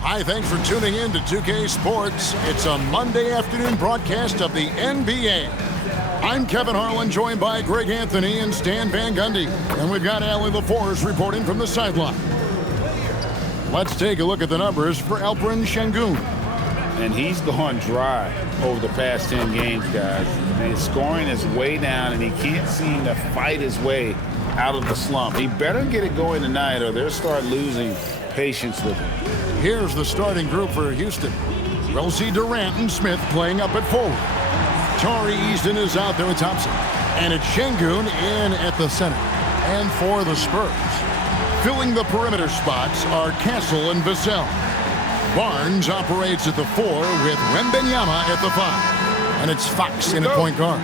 Hi, thanks for tuning in to 2K Sports. It's a Monday afternoon broadcast of the NBA. I'm Kevin Harlan, joined by Greg Anthony and Stan Van Gundy. And we've got Allie LaForce reporting from the sideline. Let's take a look at the numbers for Alperen Şengün. And he's gone dry over the past 10 games, guys. His scoring is way down, and he can't seem to fight his way out of the slump. He better get it going tonight, or they'll start losing patience with him. Here's the starting group for Houston. We'll see Durant and Smith playing up at forward. Tari Eason is out there with Thompson. And it's Şengün in at the center. And for the Spurs, filling the perimeter spots are Castle and Vassell. Barnes operates at the 4 with Wembanyama at the 5. And it's Fox in at point guard.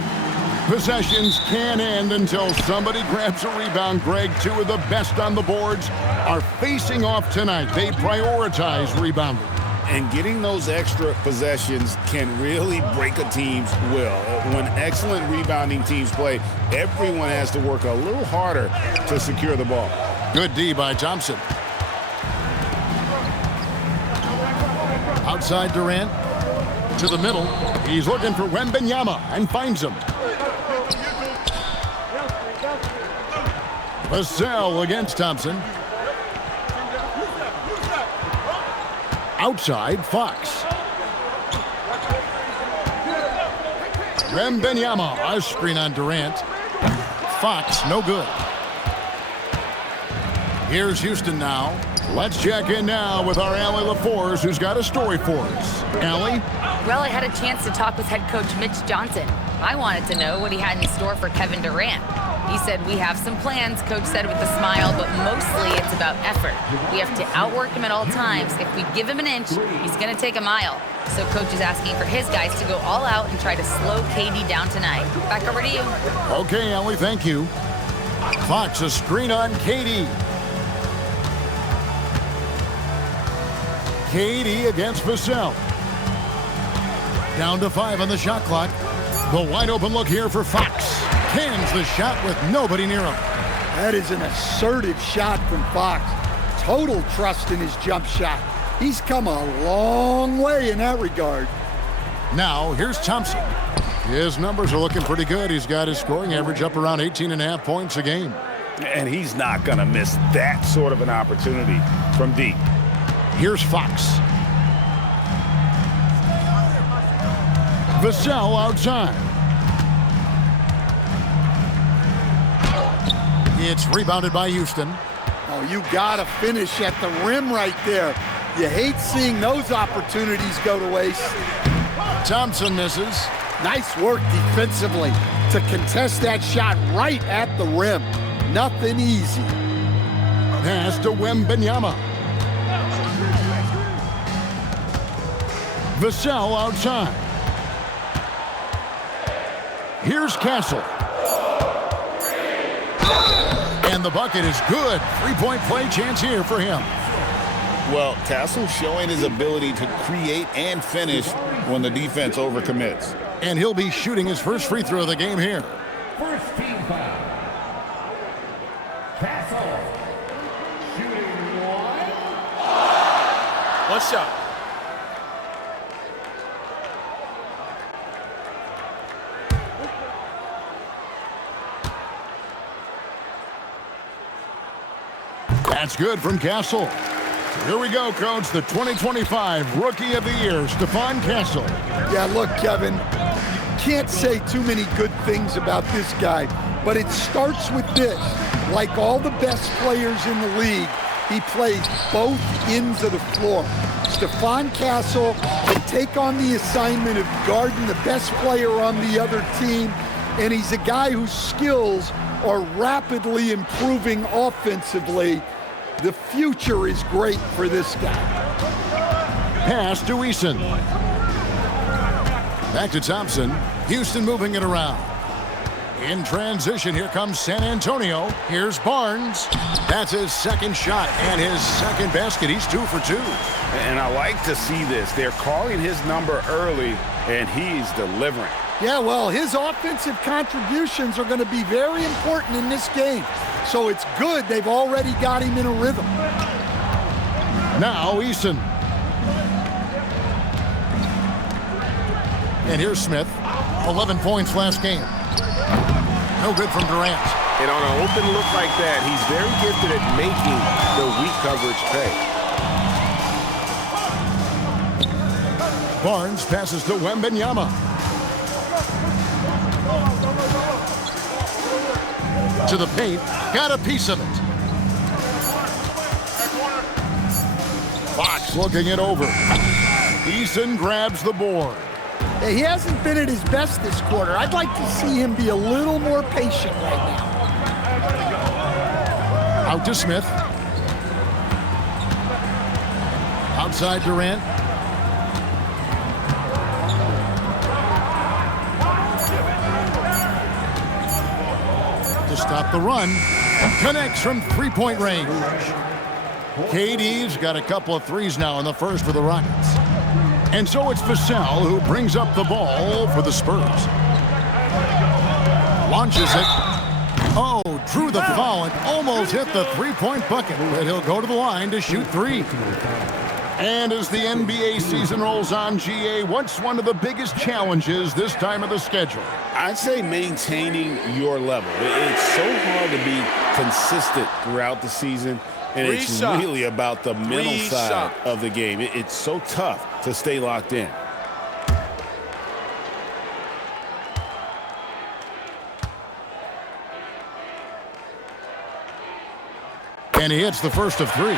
Possessions can end until somebody grabs a rebound. Greg, two of the best on the boards are facing off tonight. They prioritize rebounding. And getting those extra possessions can really break a team's will. When excellent rebounding teams play, everyone has to work a little harder to secure the ball. Good D by Thompson. Outside Durant to the middle. He's looking for Wembanyama and finds him. Vassell against Thompson. Outside, Fox. Wembanyama, a screen on Durant. Fox, no good. Here's Houston now. Let's check in now with our Allie LaForce, who's got a story for us. Allie? Well, I had a chance to talk with head coach Mitch Johnson. I wanted to know what he had in store for Kevin Durant. He said, "We have some plans," Coach said with a smile, "but mostly it's about effort. We have to outwork him at all times. If we give him an inch, he's going to take a mile." So Coach is asking for his guys to go all out and try to slow KD down tonight. Back over to you. Okay, Allie, thank you. Fox, a screen on KD. KD against Vassell. Down to 5 on the shot clock. The wide open look here for Fox. Cans the shot with nobody near him. That is an assertive shot from Fox. Total trust in his jump shot. He's come a long way in that regard. Now, here's Thompson. His numbers are looking pretty good. He's got his scoring average up around 18.5 points a game. And he's not going to miss that sort of an opportunity from deep. Here's Fox. Vassell outside. It's rebounded by Houston. Oh, you got to finish at the rim right there. You hate seeing those opportunities go to waste. Thompson misses. Nice work defensively to contest that shot right at the rim. Nothing easy. Pass to Wembanyama. Vassell outside. Here's Castle. And the bucket is good. Three-point play chance here for him. Well, Castle showing his ability to create and finish when the defense overcommits. And he'll be shooting his first free throw of the game here. First team foul. Castle. Shooting one. One shot. That's good from Castle. Here we go, Coach. The 2025 Rookie of the Year, Stephon Castle. Yeah, look, Kevin, can't say too many good things about this guy, but it starts with this. Like all the best players in the league, he plays both ends of the floor. Stephon Castle can take on the assignment of guarding the best player on the other team, and he's a guy whose skills are rapidly improving offensively. The future is great for this guy. Pass to Eason. Back to Thompson. Houston moving it around. In transition, here comes San Antonio. Here's Barnes. That's his second shot and his second basket. He's 2 for 2. And I like to see this. They're calling his number early, and he's delivering. Yeah, well, his offensive contributions are going to be very important in this game. So it's good they've already got him in a rhythm. Now Eason. And here's Smith. 11 points last game. No good from Durant. And on an open look like that, he's very gifted at making the weak coverage pay. Barnes passes to Wembanyama. To the paint. Got a piece of it. Fox looking it over. Eason grabs the board. Hey, he hasn't been at his best this quarter. I'd like to see him be a little more patient right now. Out to Smith. Outside Durant. To stop the run. Connects from three-point range. KD's got a couple of threes now in the first for the Rockets. And so it's Vassell who brings up the ball for the Spurs. Launches it. Oh, drew the foul and almost hit the three-point bucket. But he'll go to the line to shoot three. And as the NBA season rolls on, GA, what's one of the biggest challenges this time of the schedule? I'd say maintaining your level. It's so hard to be consistent throughout the season. And it's really about the mental side of the game. It's so tough to stay locked in. And he hits the first of three.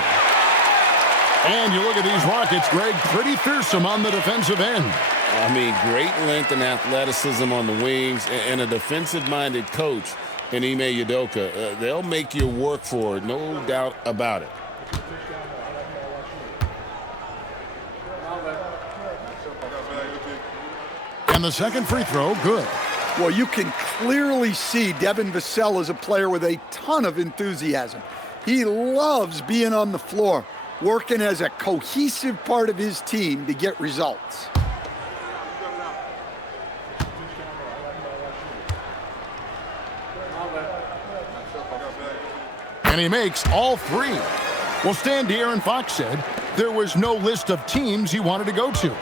And you look at these Rockets, Greg, pretty fearsome on the defensive end. I mean, great length and athleticism on the wings, and a defensive-minded coach in Ime Udoka. They'll make you work for it, no doubt about it. And the second free throw, good. Well, you can clearly see Devin Vassell is a player with a ton of enthusiasm. He loves being on the floor, working as a cohesive part of his team to get results. And he makes all three. Well, Stan De'Aaron Fox said there was no list of teams he wanted to go to.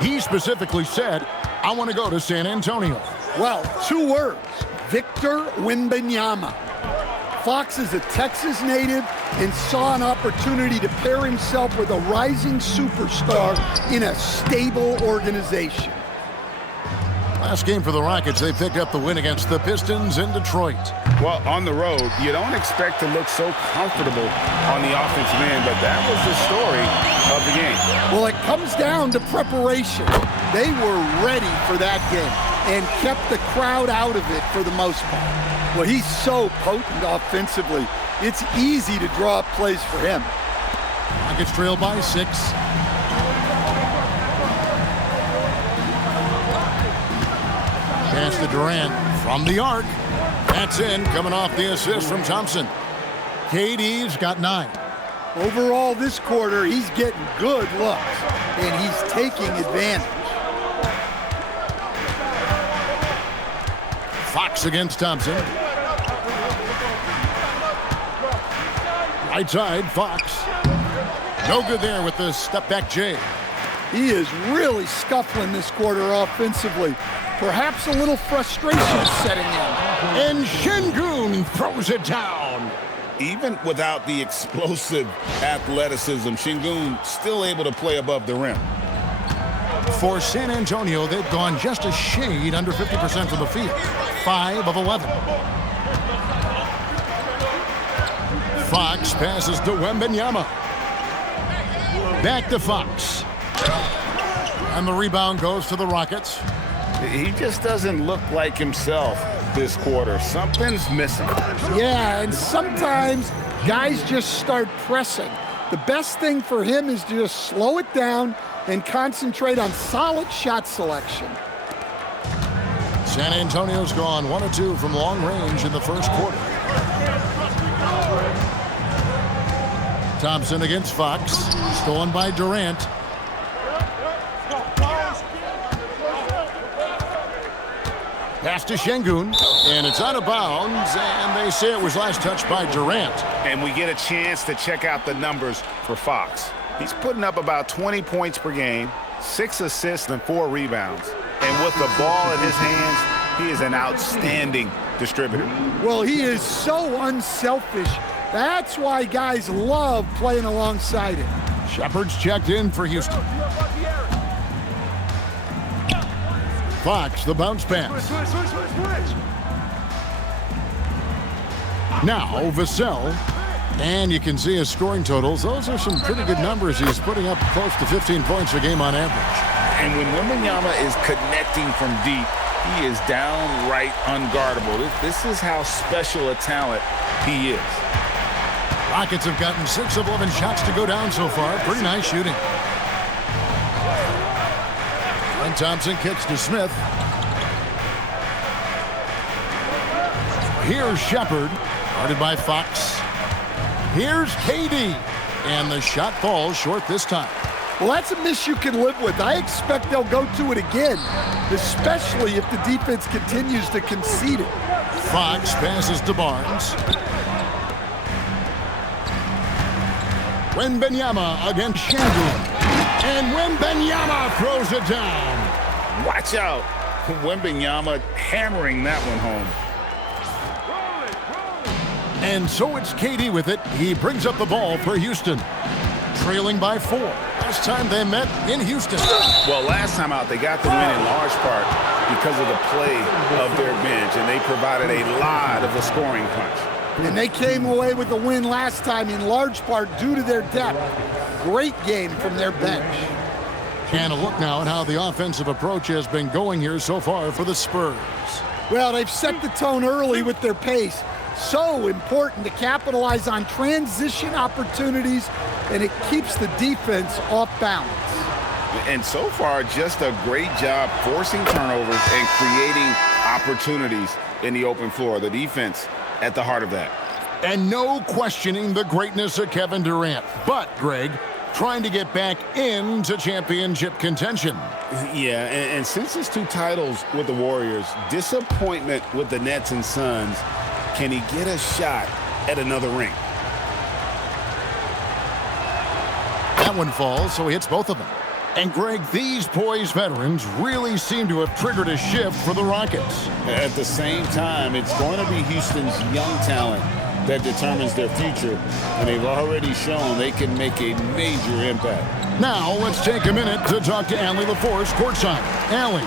He specifically said, I want to go to San Antonio. Well, 2 words, Victor Wembanyama. Fox is a Texas native and saw an opportunity to pair himself with a rising superstar in a stable organization. Last game for the Rockets, they picked up the win against the Pistons in Detroit. Well, on the road, you don't expect to look so comfortable on the offensive end, but that was the story of the game. Well, it comes down to preparation. They were ready for that game and kept the crowd out of it for the most part. Well, he's so potent offensively. It's easy to draw up plays for him. Rockets trail by 6. Pass to Durant from the arc. That's in, coming off the assist from Thompson. KD's got 9. Overall, this quarter, he's getting good looks, and he's taking advantage. Fox against Thompson. Right side, Fox. No good there with the step-back J. He is really scuffling this quarter offensively. Perhaps a little frustration setting in. And Şengün throws it down. Even without the explosive athleticism, Şengün still able to play above the rim. For San Antonio, they've gone just a shade under 50% from the field. 5 of 11. Fox passes to Wembanyama. Back to Fox. And the rebound goes to the Rockets. He just doesn't look like himself this quarter. Something's missing. Yeah, and sometimes guys just start pressing. The best thing for him is to just slow it down and concentrate on solid shot selection. San Antonio's gone 1 of 2 from long range in the first quarter. Thompson against Fox. Stolen by Durant. Pass to Şengün, and it's out of bounds, and they say it was last touched by Durant. And we get a chance to check out the numbers for Fox. He's putting up about 20 points per game, 6 assists and 4 rebounds. And with the ball in his hands, he is an outstanding distributor. Well, he is so unselfish. That's why guys love playing alongside him. Shepard's checked in for Houston. Fox, the bounce pass. Now, Vassell. And you can see his scoring totals. Those are some pretty good numbers. He's putting up close to 15 points a game on average. And when Wembanyama is connecting from deep, he is downright unguardable. This is how special a talent he is. Rockets have gotten 6 of 11 shots to go down so far. Pretty nice shooting. And Thompson kicks to Smith. Here's Shepard, guarded by Fox. Here's KD, and the shot falls short this time. Well, that's a miss you can live with. I expect they'll go to it again, especially if the defense continues to concede it. Fox passes to Barnes. Wembanyama against Shangoon. And Wembanyama throws it down. Watch out. Wembanyama hammering that one home. And so it's KD with it. He brings up the ball for Houston. Trailing by 4. Last time they met in Houston. Well, last time out, they got the win in large part because of the play of their bench, and they provided a lot of the scoring punch. And they came away with the win last time in large part due to their depth. Great game from their bench. And a look now at how the offensive approach has been going here so far for the Spurs. Well, they've set the tone early with their pace. So important to capitalize on transition opportunities, and it keeps the defense off balance. And so far, just a great job forcing turnovers and creating opportunities in the open floor. The defense at the heart of that. And no questioning the greatness of Kevin Durant. But, Greg, trying to get back into championship contention. Yeah, and since his 2 titles with the Warriors, disappointment with the Nets and Suns, can he get a shot at another ring? That one falls, so he hits both of them. And, Greg, these poised veterans really seem to have triggered a shift for the Rockets. At the same time, it's going to be Houston's young talent that determines their future, and they've already shown they can make a major impact. Now, let's take a minute to talk to Allie LaForce courtside. Allie.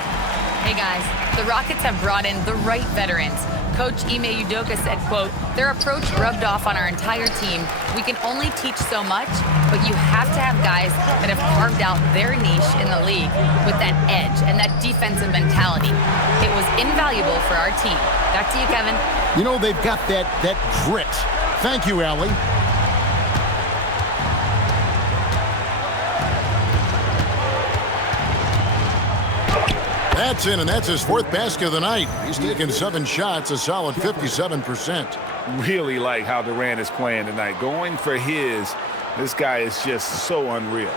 Hey, guys. The Rockets have brought in the right veterans. Coach Ime Udoka said, quote, "Their approach rubbed off on our entire team. We can only teach so much, but you have to have guys that have carved out their niche in the league with that edge and that defensive mentality. It was invaluable for our team." Back to you, Kevin. You know, they've got that grit. Thank you, Allie. That's in, and that's his 4th basket of the night. He's taken 7 shots, a solid 57%. Really like how Durant is playing tonight. Going for his, this guy is just so unreal.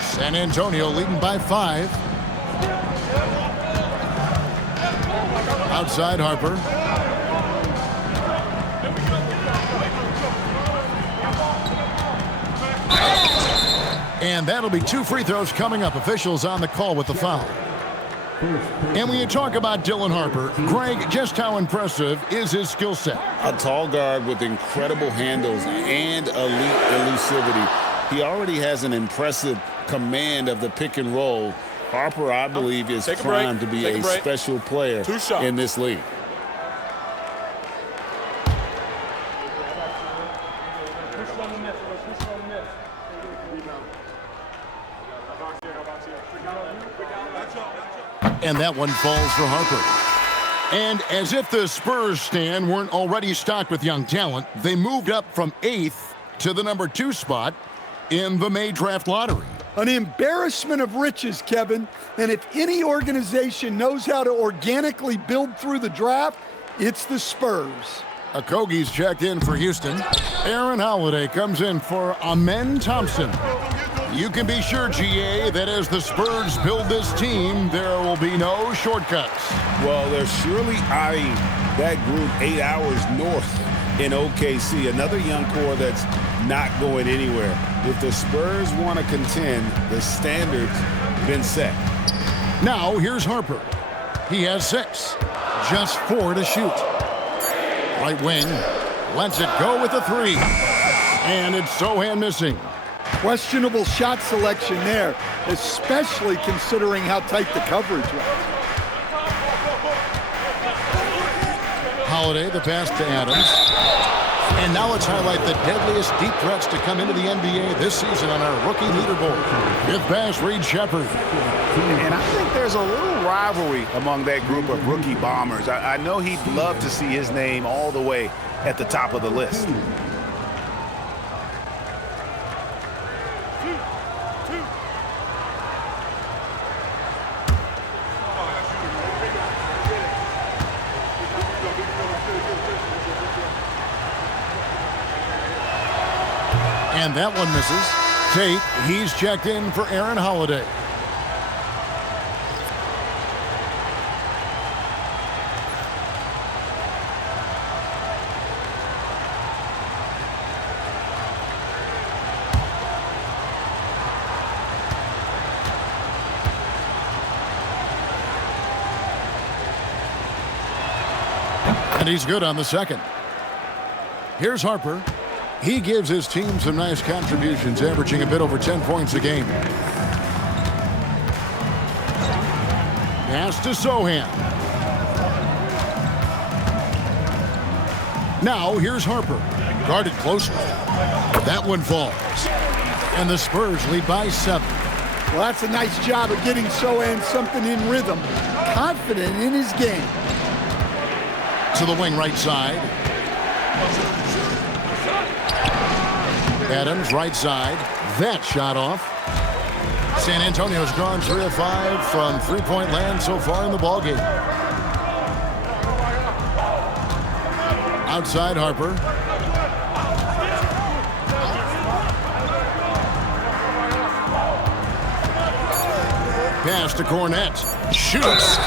San Antonio leading by 5. Outside Harper. And that'll be 2 free throws coming up. Officials on the call with the foul. And when you talk about Dylan Harper, Greg, just how impressive is his skill set? A tall guard with incredible handles and elite elusivity. He already has an impressive command of the pick and roll. Harper, I believe, is primed to be a special player in this league. And that one falls for Harper. And as if the Spurs stand weren't already stocked with young talent, they moved up from 8th to the number 2 spot in the May draft lottery. An embarrassment of riches, Kevin. And if any organization knows how to organically build through the draft, it's the Spurs. Okogie's checked in for Houston. Aaron Holiday comes in for Amen Thompson. You can be sure, GA, that as the Spurs build this team, there will be no shortcuts. Well, they're surely eyeing that group 8 hours north in OKC, another young core that's not going anywhere. If the Spurs want to contend, the standard's been set. Now here's Harper. He has 6. Just 4 to shoot. Right wing. Lets it go with a 3. And it's Sohan missing. Questionable shot selection there, especially considering how tight the coverage was. Holiday, the pass to Adams. And now let's highlight the deadliest deep threats to come into the NBA this season on our rookie leaderboard. Fifth pass, Reed Shepherd. And I think there's a little rivalry among that group of rookie bombers. I know he'd love to see his name all the way at the top of the list. And that one misses. Tate, he's checked in for Aaron Holiday. And he's good on the second. Here's Harper. He gives his team some nice contributions, averaging a bit over 10 points a game. Pass to Sohan. Now here's Harper. Guarded closely. That one falls. And the Spurs lead by 7. Well, that's a nice job of getting Sohan something in rhythm. Confident in his game. To the wing right side. Adams, right side. That shot off. San Antonio's gone 3 of 5 from three-point land so far in the ballgame. Outside Harper. Pass to Cornette. Shoots.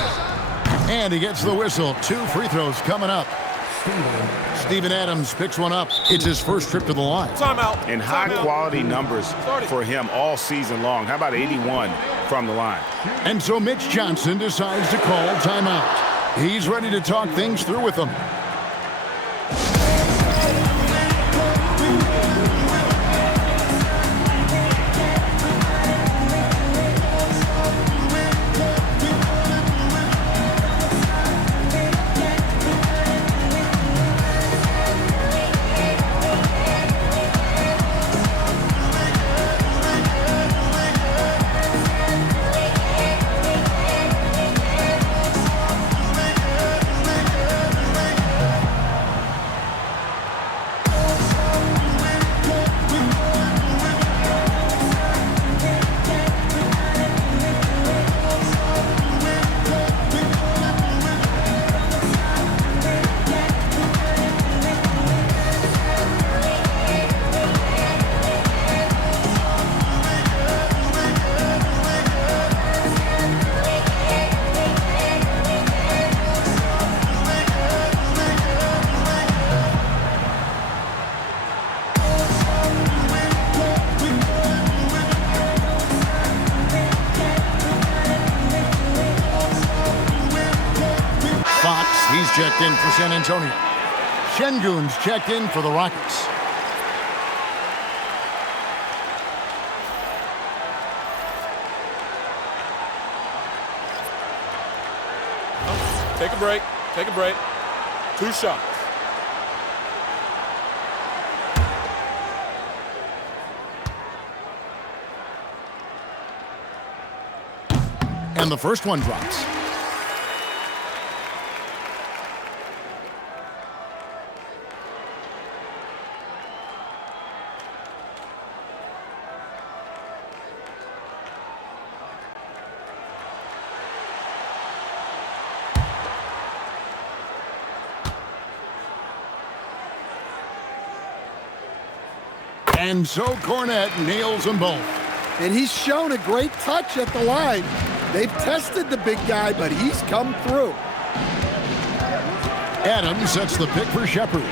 And he gets the whistle. 2 free throws coming up. Steven Adams picks one up. It's his first trip to the line. Timeout. And high-quality numbers for him all season long. How about 81 from the line? And so Mitch Johnson decides to call timeout. He's ready to talk things through with them. He's checked in for San Antonio. Şengün's checked in for the Rockets. Take a break. Take a break. 2 shots. And the first one drops. And so Cornette nails them both. And he's shown a great touch at the line. They've tested the big guy, but he's come through. Adams sets the pick for Shepherd.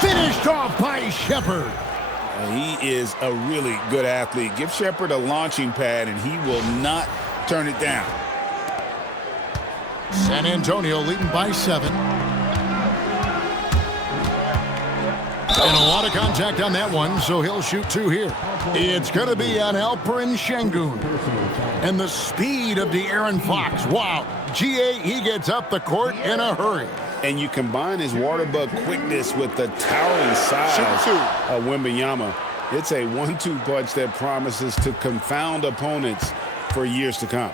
Finished off by Shepard. He is a really good athlete. Give Shepard a launching pad, and he will not turn it down. San Antonio leading by 7. And a lot of contact on that one, so he'll shoot 2 here. It's going to be on Alperen Şengün. And the speed of De'Aaron Fox. Wow. GA, he gets up the court in a hurry. And you combine his water bug quickness with the towering size of Wembanyama. It's a 1-2 punch that promises to confound opponents for years to come.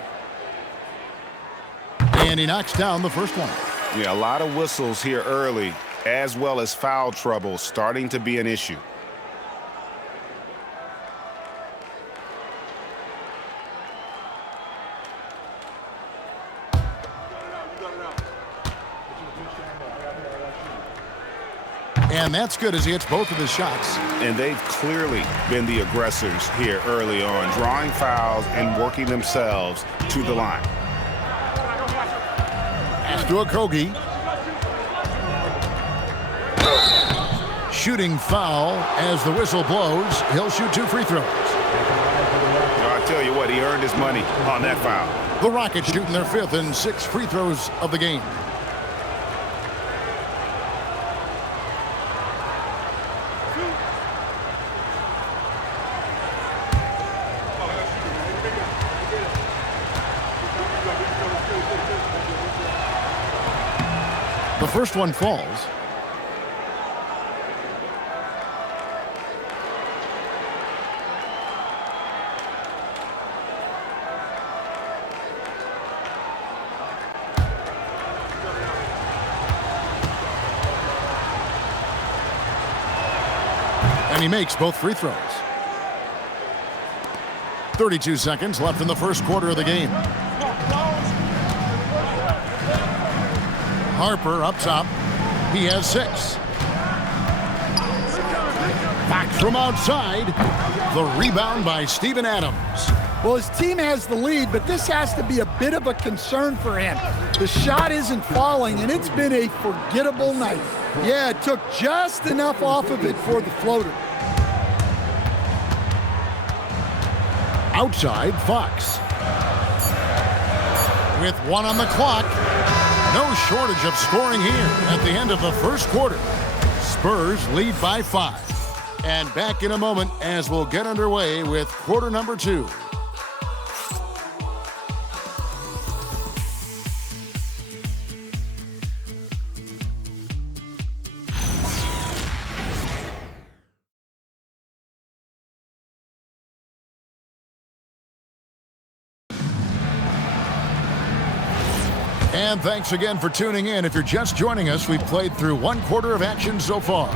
And he knocks down the first one. Yeah, a lot of whistles here early, as well as foul trouble starting to be an issue. And that's good as he hits both of his shots. And they've clearly been the aggressors here early on, drawing fouls and working themselves to the line. Pass to Okogie. Shooting foul as the whistle blows. He'll shoot 2 free throws. I'll tell you what, he earned his money on that foul. The Rockets shooting their 5th and 6th free throws of the game. The first one falls. And he makes both free throws. 32 seconds left in the first quarter of the game. Harper up top. He has 6. Fox from outside. The rebound by Steven Adams. Well, his team has the lead, but this has to be a bit of a concern for him. The shot isn't falling, and it's been a forgettable night. Yeah, it took just enough off of it for the floater. Outside, Fox. With 1 on the clock. No shortage of scoring here at the end of the first quarter. Spurs lead by 5. And back in a moment as we'll get underway with quarter number 2. And thanks again for tuning in. If you're just joining us, we've played through 1 quarter of action so far.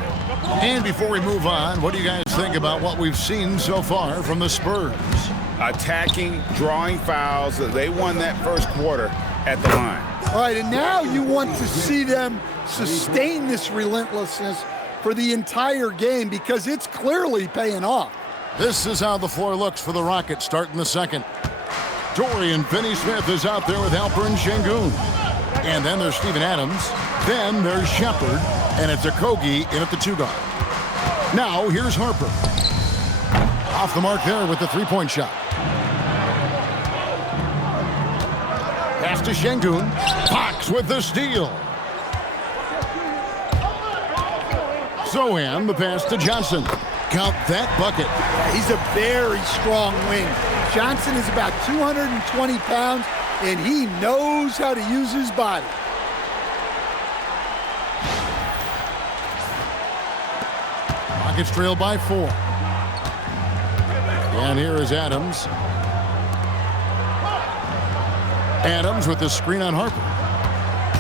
And before we move on, what do you guys think about what we've seen so far from the Spurs? Attacking, drawing fouls. They won that first quarter at the line. All right, and now you want to see them sustain this relentlessness for the entire game because it's clearly paying off. This is how the floor looks for the Rockets starting the second. Dorian Finney-Smith is out there with Alperen Şengün. And then there's Steven Adams. Then there's Shepard. And it's Okogie in at the 2 guard. Now here's Harper. Off the mark there with the 3-point shot. Pass to Şengün. Fox with the steal. Zohan, the pass to Johnson. Count that bucket. Yeah, he's a very strong wing. Johnson is about 220 pounds, and he knows how to use his body. Rockets trail by 4. And here is Adams. Adams with the screen on Harper.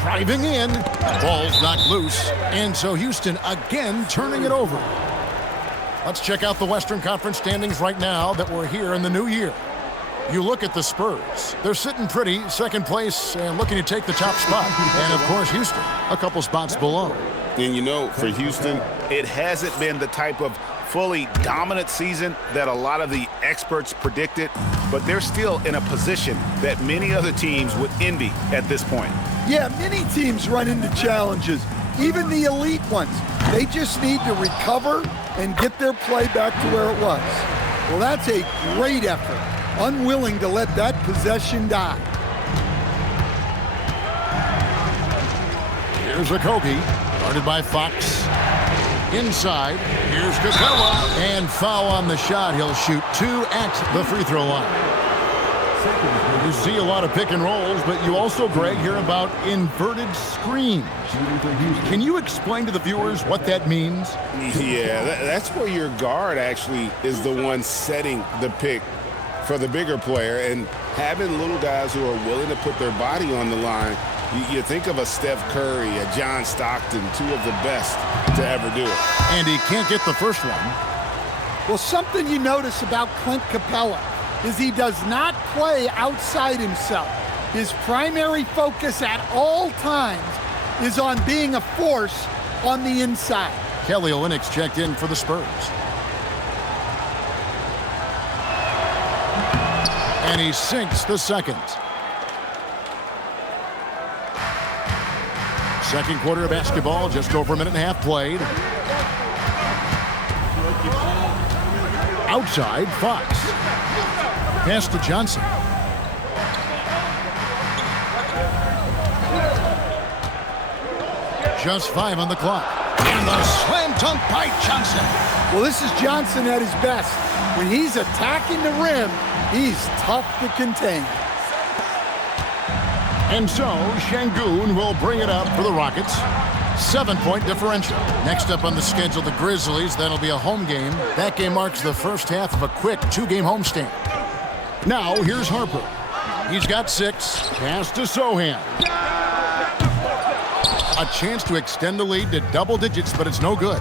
Driving in. Ball's knocked loose. And so Houston again turning it over. Let's check out the Western Conference standings right now that we're here in the new year. You look at the Spurs. They're sitting pretty, second place, and looking to take the top spot. And, of course, Houston, a couple spots below. And, you know, for Houston, it hasn't been the type of fully dominant season that a lot of the experts predicted, but they're still in a position that many other teams would envy at this point. Yeah, many teams run into challenges, even the elite ones. They just need to recover and get their play back to where it was. Well, that's a great effort. Unwilling to let that possession die. Here's Okogie, guarded by Fox. Inside, here's Capella, and foul on the shot. He'll shoot 2 at the free throw line. You see a lot of pick and rolls, but you also, Greg, hear about inverted screens. Can you explain to the viewers what that means? Yeah, that's where your guard actually is the one setting the pick for the bigger player, and having little guys who are willing to put their body on the line. You think of a Steph Curry, a John Stockton, 2 of the best to ever do it. And he can't get the first one. Well, something you notice about Clint Capella is he does not play outside himself. His primary focus at all times is on being a force on the inside. Kelly Olynyk's checked in for the Spurs. And he sinks the second. Second quarter of basketball, just over a minute and a half played. Outside, Fox. Pass to Johnson. Just 5 on the clock. And the slam dunk by Johnson. Well, this is Johnson at his best. When he's attacking the rim, he's tough to contain. And so, Şengün will bring it up for the Rockets. 7-point differential. Next up on the schedule, the Grizzlies. That'll be a home game. That game marks the first half of a quick 2-game homestand. Now, here's Harper. He's got 6. Pass to Sohan. A chance to extend the lead to double digits, but it's no good.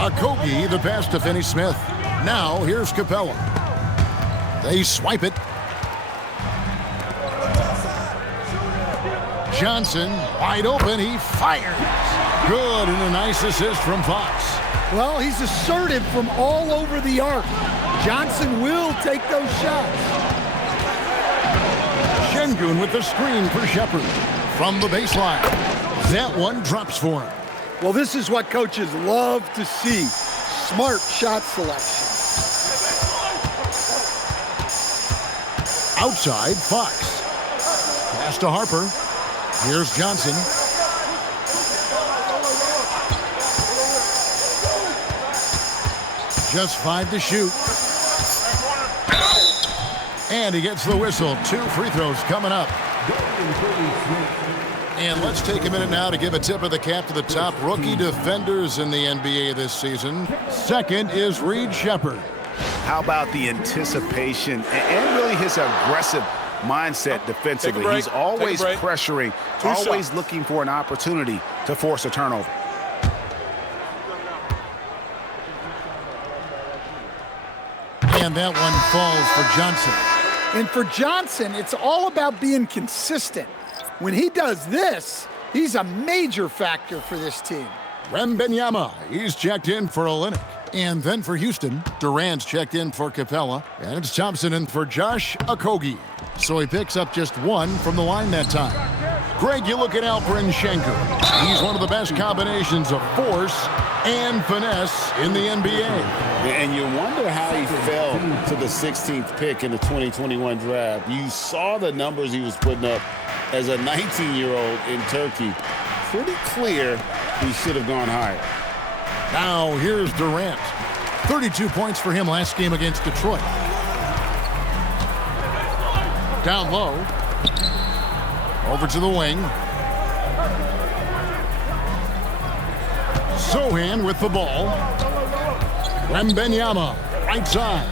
Okogie, the pass to Finney-Smith. Now, here's Capella. They swipe it. Johnson, wide open, he fires. Good, and a nice assist from Fox. Well, he's assertive from all over the arc. Johnson will take those shots. Şengün with the screen for Shepherd. From the baseline. That one drops for him. Well, this is what coaches love to see. Smart shot selection. Outside, Fox. Pass to Harper. Here's Johnson. Just 5 to shoot. And he gets the whistle. 2 free throws coming up. And let's take a minute now to give a tip of the cap to the top rookie defenders in the NBA this season. Second is Reed Shepherd. How about the anticipation and really his aggressive mindset defensively? He's always pressuring, always looking for an opportunity to force a turnover. And that one falls for Johnson. And for Johnson, it's all about being consistent. When he does this, he's a major factor for this team. Wembanyama, he's checked in for Olynyk. And then for Houston, Durant's checked in for Capella. And it's Thompson in for Josh Okogie. So he picks up just 1 from the line that time. Greg, you look at Alperen Şengün. He's one of the best combinations of force and finesse in the NBA. And you wonder how he fell to the 16th pick in the 2021 draft. You saw the numbers he was putting up as a 19-year-old in Turkey. Pretty clear he should have gone higher. Now here's Durant. 32 points for him last game against Detroit. Down low. Over to the wing. Sohan with the ball. Wembanyama, right side.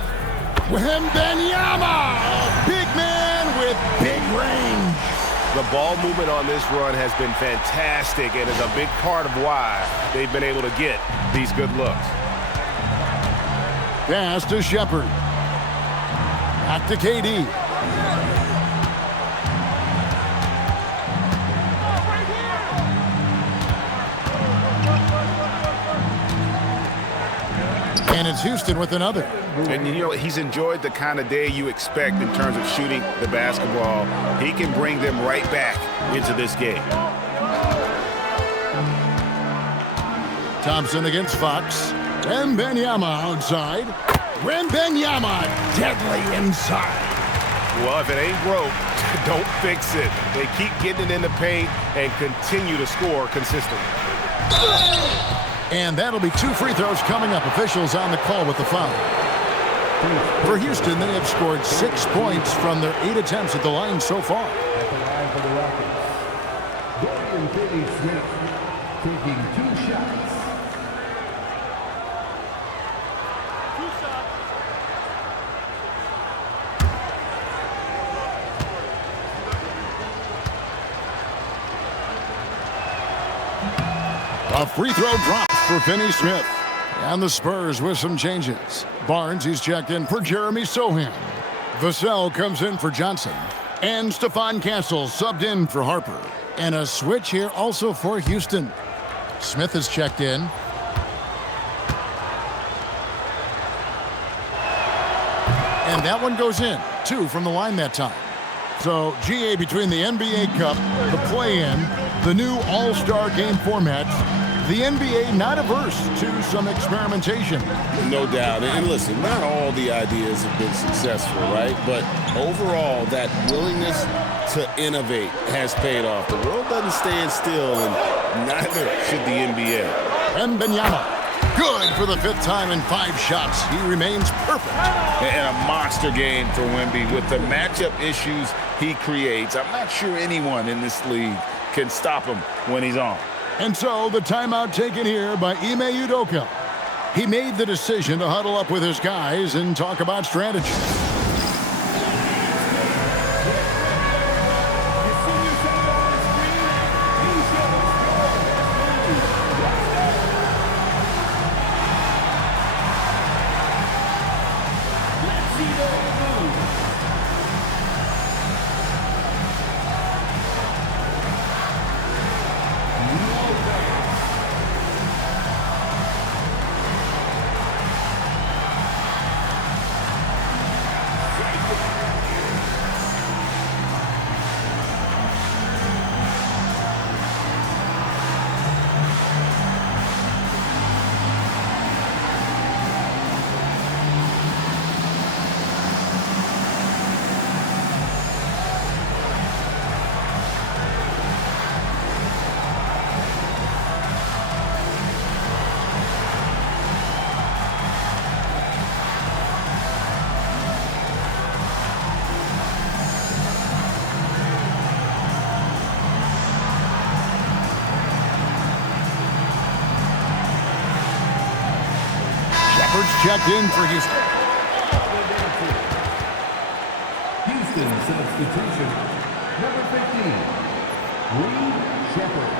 Wembanyama! Big man with big range. The ball movement on this run has been fantastic and is a big part of why they've been able to get these good looks. Pass to Shepherd. Back to KD. And it's Houston with another. And, you know, he's enjoyed the kind of day you expect in terms of shooting the basketball. He can bring them right back into this game. Thompson against Fox. Wembanyama outside. Wembanyama deadly inside. Well, if it ain't broke, don't fix it. They keep getting it in the paint and continue to score consistently. And that'll be 2 free throws coming up. Officials on the call with the foul. For Houston, they have scored 6 points from their 8 attempts at the line so far. At the line for the Rockets, Dorian Finney-Smith taking 2 shots. A free throw drop for Finney-Smith. And the Spurs with some changes. Barnes, he's checked in for Jeremy Sohan. Vassell comes in for Johnson. And Stephon Castle subbed in for Harper. And a switch here also for Houston. Smith is checked in. And that one goes in. 2 from the line that time. So, GA, between the NBA Cup, the play-in, the new All-Star game format, the NBA not averse to some experimentation. No doubt. And listen, not all the ideas have been successful, right? But overall, that willingness to innovate has paid off. The world doesn't stand still, and neither should the NBA. Wembanyama, good for the 5th time in 5 shots. He remains perfect. And a monster game for Wemby with the matchup issues he creates. I'm not sure anyone in this league can stop him when he's on. And so the timeout taken here by Ime Udoka. He made the decision to huddle up with his guys and talk about strategy. Checked in for Houston. Houston substitution, number 15, Reed Shepherd.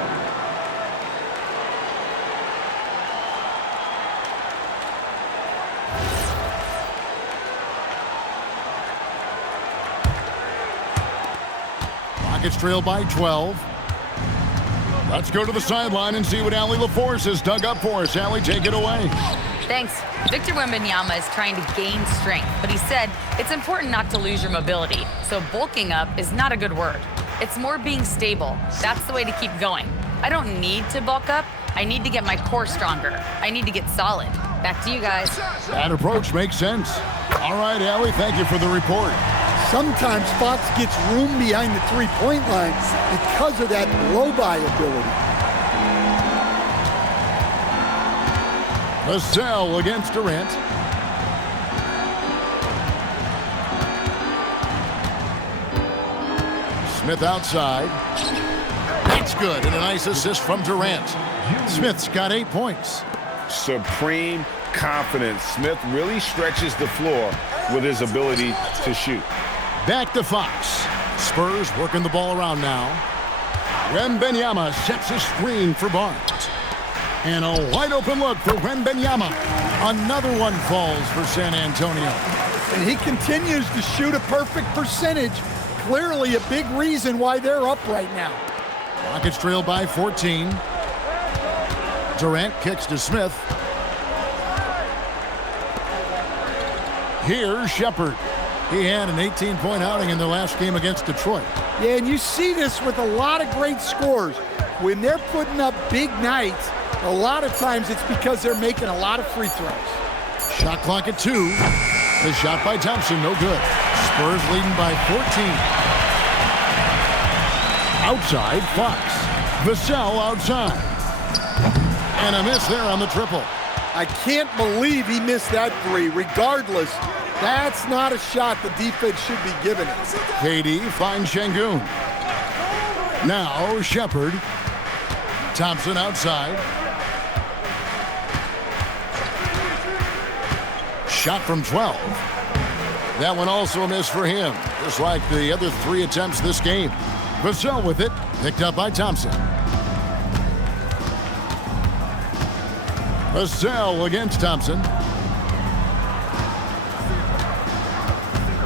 Rockets trail by 12. Let's go to the sideline and see what Allie LaForce has dug up for us. Allie, take it away. Thanks. Victor Wembanyama is trying to gain strength, but he said it's important not to lose your mobility. So bulking up is not a good word. It's more being stable. That's the way to keep going. I don't need to bulk up. I need to get my core stronger. I need to get solid. Back to you guys. That approach makes sense. All right, Allie, thank you for the report. Sometimes Fox gets room behind the three-point line because of that blow-by ability. Vassell against Durant. Smith outside. That's good, and a nice assist from Durant. Smith's got 8 points. Supreme confidence. Smith really stretches the floor with his ability to shoot. Back to Fox. Spurs working the ball around now. Wembanyama sets a screen for Barnes. And a wide open look for Wembanyama. Another one falls for San Antonio. And he continues to shoot a perfect percentage. Clearly a big reason why they're up right now. Rockets trail by 14. Durant kicks to Smith. Here's Shepherd. He had an 18-point outing in the last game against Detroit. Yeah, and you see this with a lot of great scores. When they're putting up big nights, a lot of times it's because they're making a lot of free throws. Shot clock at 2. The shot by Thompson, no good. Spurs leading by 14. Outside, Fox. Vassell outside. And a miss there on the triple. I can't believe he missed that three. Regardless, that's not a shot the defense should be giving him. KD finds Şengün. Now Shepherd. Thompson outside. Shot from 12. That one also a miss for him, just like the other 3 attempts this game. Vassell with it, picked up by Thompson. Vassell against Thompson.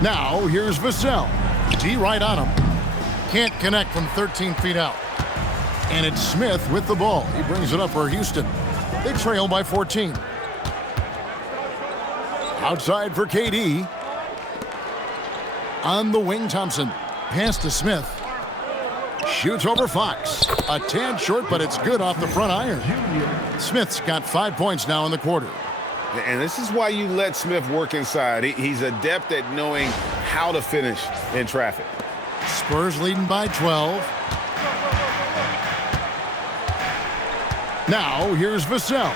Now here's Vassell. D right on him. Can't connect from 13 feet out. And it's Smith with the ball. He brings it up for Houston. They trail by 14. Outside for KD. On the wing, Thompson. Pass to Smith. Shoots over Fox. A tad short, but it's good off the front iron. Smith's got 5 points now in the quarter. And this is why you let Smith work inside. He's adept at knowing how to finish in traffic. Spurs leading by 12. Now, here's Vassell.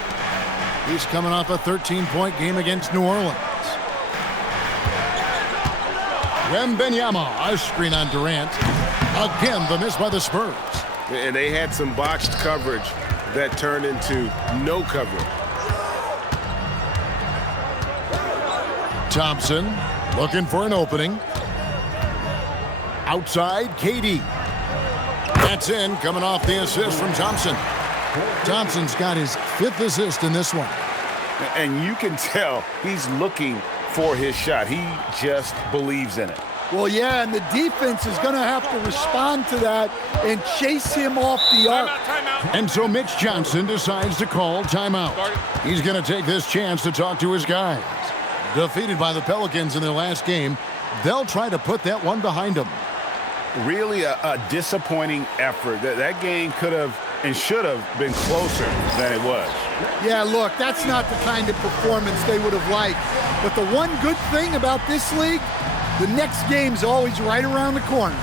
He's coming off a 13-point game against New Orleans. Wembanyama, a screen on Durant. Again, the miss by the Spurs. And they had some boxed coverage that turned into no coverage. Thompson looking for an opening. Outside, KD. That's in, coming off the assist from Thompson. Thompson's got his 5th assist in this one. And you can tell he's looking for his shot. He just believes in it. Well, yeah, and the defense is going to have to respond to that and chase him off the arc. And so Mitch Johnson decides to call timeout. He's going to take this chance to talk to his guys. Defeated by the Pelicans in their last game, they'll try to put that one behind them. Really a disappointing effort. That game could have and should have been closer than it was. Yeah, look, that's not the kind of performance they would have liked. But the one good thing about this league, the next game's always right around the corner.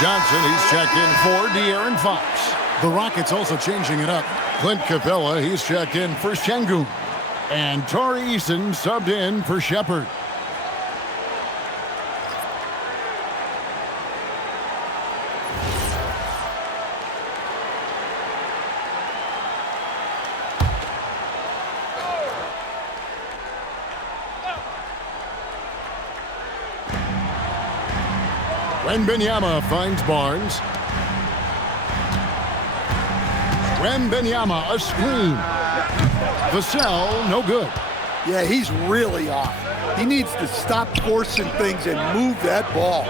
Johnson, he's checked in for De'Aaron Fox. The Rockets also changing it up. Clint Capella, he's checked in for Şengün. And Tari Eason subbed in for Shepherd. Wembanyama finds Barnes. Wembanyama, a screen. Vassell, no good. Yeah, he's really off. He needs to stop forcing things and move that ball.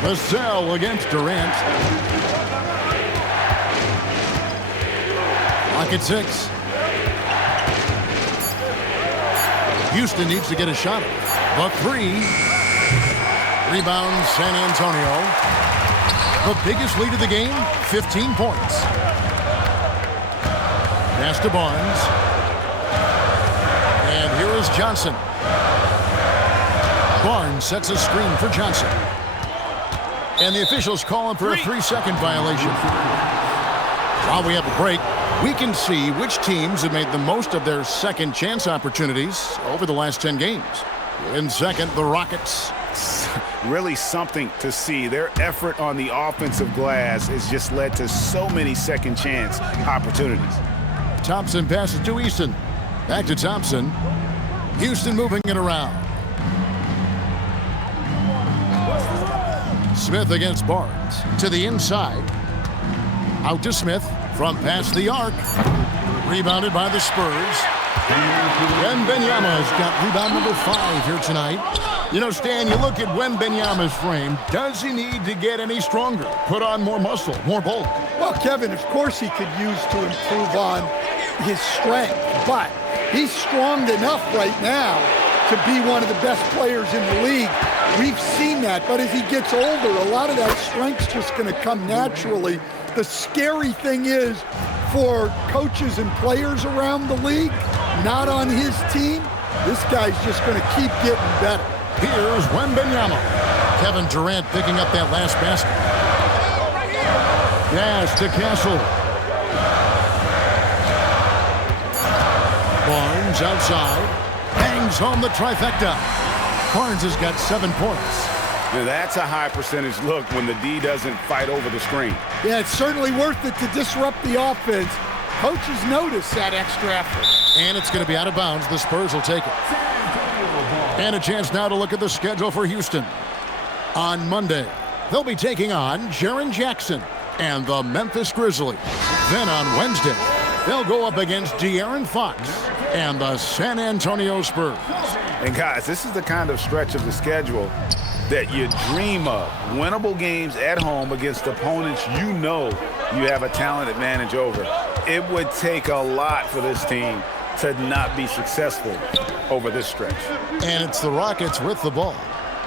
Vassell against Durant. Clock at 6. Houston needs to get a shot. The 3. Rebound, San Antonio. The biggest lead of the game, 15 points. Pass to Barnes. is Johnson. Barnes sets a screen for Johnson. And the officials call him for a 3-second violation. While we have a break, we can see which teams have made the most of their second chance opportunities over the last 10 games. In second, the Rockets. Really something to see. Their effort on the offensive glass has just led to so many second chance opportunities. Thompson passes to Easton. Back to Thompson. Houston moving it around. Smith against Barnes. To the inside. Out to Smith. From past the arc. Rebounded by the Spurs. Wembanyama's got rebound number 5 here tonight. You know, Stan, you look at Wembanyama's frame. Does he need to get any stronger? Put on more muscle, more bulk? Well, Kevin, of course he could use to improve on his strength, but he's strong enough right now to be one of the best players in the league. We've seen that, but as he gets older, a lot of that strength's just going to come naturally. The scary thing is, for coaches and players around the league, not on his team, this guy's just going to keep getting better. Here's Wembanyama. Kevin Durant picking up that last basket. Pass to Castle. Barnes outside. Bangs home the trifecta. Barnes has got 7 points. Now that's a high percentage look when the D doesn't fight over the screen. Yeah, it's certainly worth it to disrupt the offense. Coaches notice that extra effort. And it's going to be out of bounds. The Spurs will take it. And a chance now to look at the schedule for Houston. On Monday, they'll be taking on Jaren Jackson and the Memphis Grizzlies. Then on Wednesday, they'll go up against De'Aaron Fox and the San Antonio Spurs. And guys, this is the kind of stretch of the schedule that you dream of. Winnable games at home against opponents you know you have a talent advantage over. It would take a lot for this team to not be successful over this stretch. And it's the Rockets with the ball.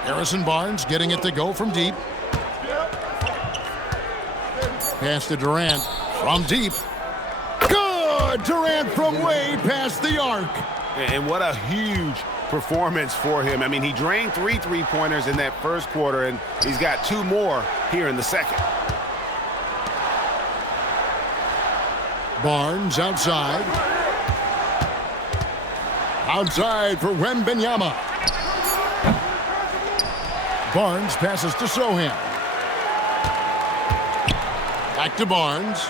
Harrison Barnes getting it to go from deep. Pass to Durant from deep. Good! Durant from way past the arc. And what a huge performance for him. I mean, he drained 3 3-pointers in that first quarter, and he's got 2 more here in the second. Barnes outside. Outside for Wembanyama. Barnes passes to Sohan. Back to Barnes.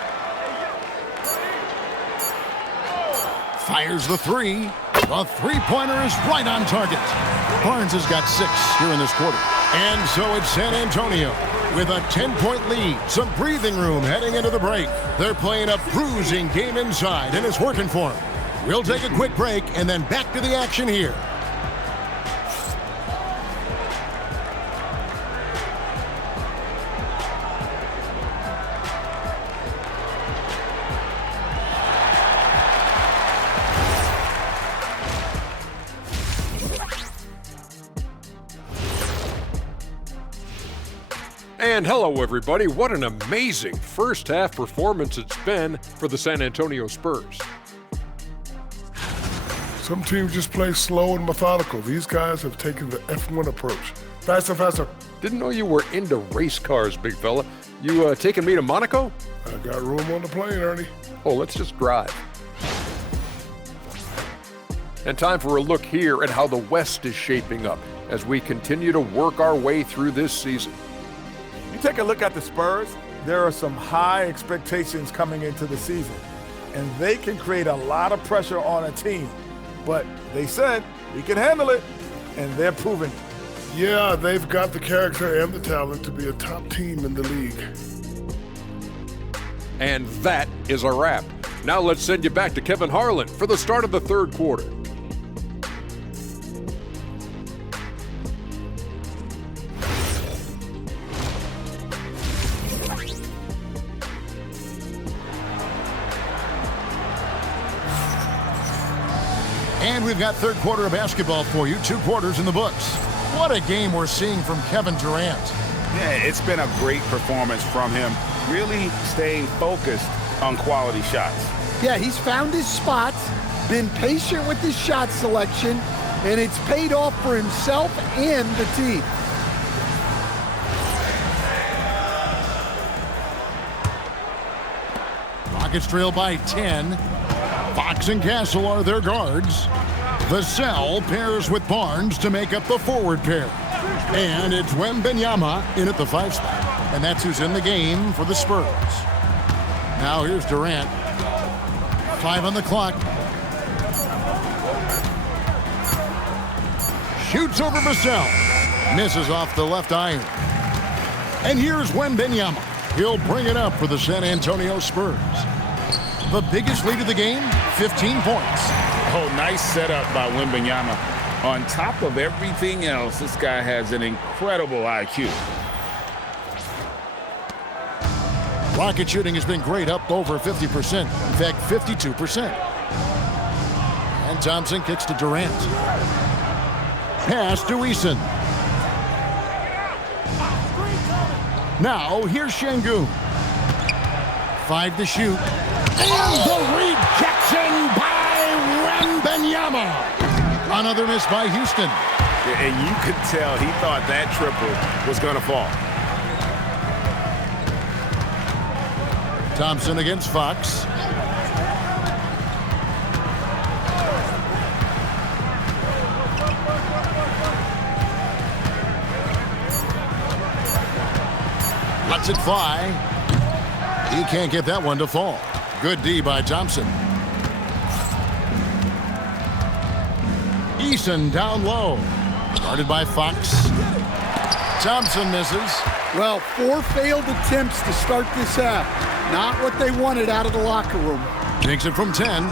Fires the 3. The 3-pointer is right on target. Barnes has got 6 here in this quarter. And so it's San Antonio with a 10-point lead. Some breathing room heading into the break. They're playing a bruising game inside, and it's working for them. We'll take a quick break and then back to the action here. And hello, everybody. What an amazing first-half performance it's been for the San Antonio Spurs. Some teams just play slow and methodical. These guys have taken the F1 approach. Faster, faster. Didn't know you were into race cars, big fella. You taking me to Monaco? I got room on the plane, Ernie. Oh, let's just drive. And time for a look here at how the West is shaping up as we continue to work our way through this season. You take a look at the Spurs, there are some high expectations coming into the season, and they can create a lot of pressure on a team. But they said, we can handle it, and they're proving it. Yeah, they've got the character and the talent to be a top team in the league. And that is a wrap. Now let's send you back to Kevin Harlan for the start of the third quarter. And we've got third quarter of basketball for you. 2 quarters in the books. What a game we're seeing from Kevin Durant. Yeah, it's been a great performance from him, really staying focused on quality shots. Yeah, he's found his spots. been patient with his shot selection, and it's paid off for himself and the team. Rockets trail by 10. Fox and Castle are their guards. Vassell pairs with Barnes to make up the forward pair. And it's Wembanyama in at the 5 spot. And that's who's in the game for the Spurs. Now here's Durant. 5 on the clock. Shoots over Vassell. Misses off the left iron. And here's Wembanyama. He'll bring it up for the San Antonio Spurs. The biggest lead of the game, 15 points. Oh, nice setup by Wembanyama. On top of everything else, this guy has an incredible IQ. Rocket shooting has been great, up over 50%. In fact, 52%. And Thompson kicks to Durant. Pass to Eason. Now, here's Şengün. 5 to shoot. And the rejection by Wembanyama. Another miss by Houston. And you could tell he thought that triple was going to fall. Thompson against Fox. Lets it fly. He can't get that one to fall. Good D by Thompson. Eason down low. Guarded by Fox. Thompson misses. Well, 4 failed attempts to start this half. Not what they wanted out of the locker room. Takes it from 10.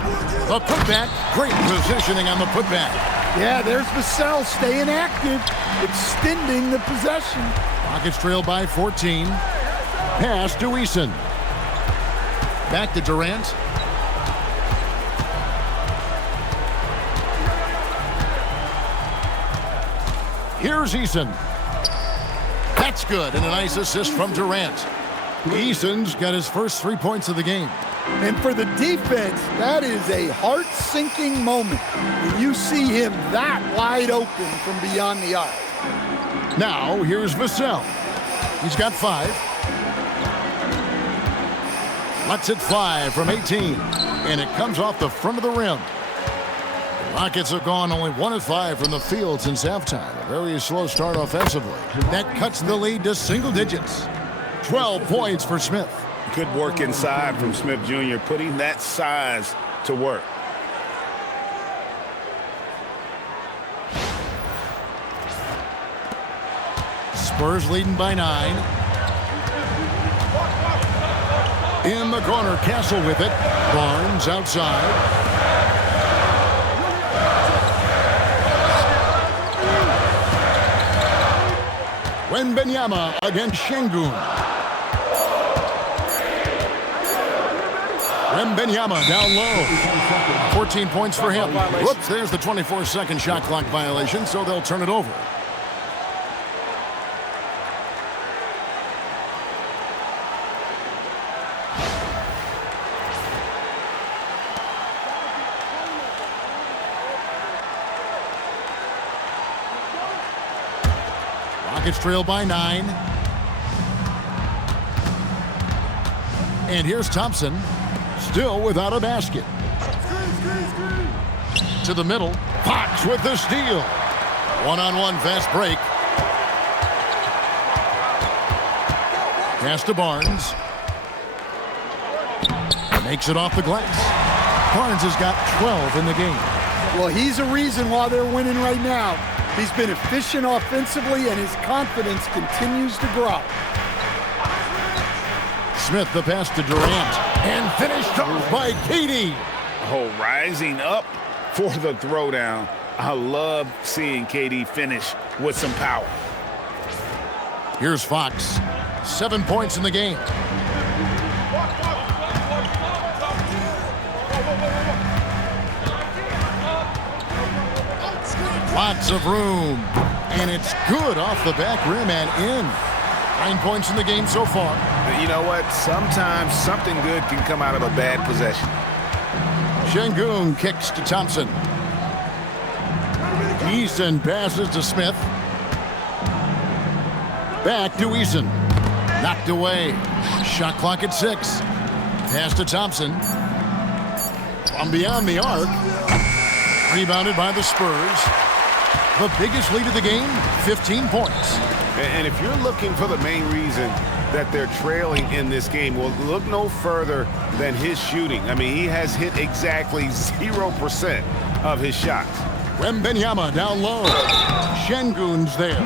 The putback. Great positioning on the putback. Yeah, there's Vassell staying active, extending the possession. Rockets trail by 14. Pass to Eason. Back to Durant. Here's Eason. That's good, and a nice assist from Durant. Eason's got his first 3 points of the game. And for the defense, that is a heart-sinking moment when you see him that wide open from beyond the arc. Now, here's Vassell. He's got 5. Lets it fly from 18, and it comes off the front of the rim. The Rockets have gone only 1 of 5 from the field since halftime. A very slow start offensively. That cuts the lead to single digits. 12 points for Smith. Good work inside from Smith Jr., putting that size to work. Spurs leading by 9. In the corner, Castle with it. Barnes outside. Wembanyama against Şengün. Wembanyama down low. 14 points for him. Whoops, there's the 24-second shot clock violation, so they'll turn it over. Rockets trail by 9. And here's Thompson, still without a basket. To the middle, Fox with the steal. One-on-one fast break. Pass to Barnes. Makes it off the glass. Barnes has got 12 in the game. Well, he's a reason why they're winning right now. He's been efficient offensively, and his confidence continues to grow. Smith the pass to Durant. And finished off by KD. Oh, rising up for the throwdown. I love seeing KD finish with some power. Here's Fox. 7 points in the game. Lots of room. And it's good off the back rim and in. 9 points in the game so far. You know what? Sometimes something good can come out of a bad possession. Şengün kicks to Thompson. Eason passes to Smith. Back to Eason. Knocked away. Shot clock at 6. Pass to Thompson. From beyond the arc. Rebounded by the Spurs. The biggest lead of the game, 15 points. And if you're looking for the main reason that they're trailing in this game, well, look no further than his shooting. I mean, he has hit exactly 0% of his shots. Wembanyama down low. Şengün's there.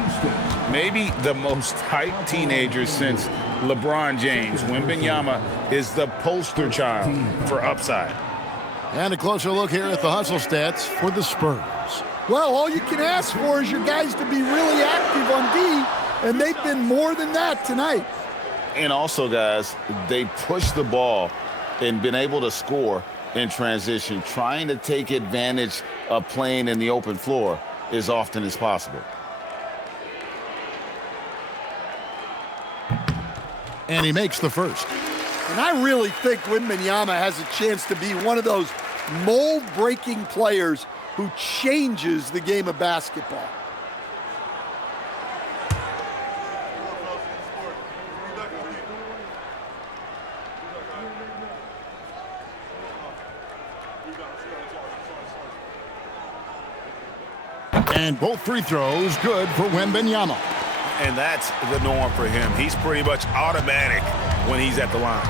Maybe the most hyped teenager since LeBron James. Wembanyama is the poster child for upside. And a closer look here at the hustle stats for the Spurs. Well, all you can ask for is your guys to be really active on D, and they've been more than that tonight. And also, guys, they pushed the ball and been able to score in transition, trying to take advantage of playing in the open floor as often as possible. And he makes the first. And I really think Wembanyama has a chance to be one of those mold-breaking players who changes the game of basketball. And both free throws good for Wembanyama. And that's the norm for him. He's pretty much automatic when he's at the line.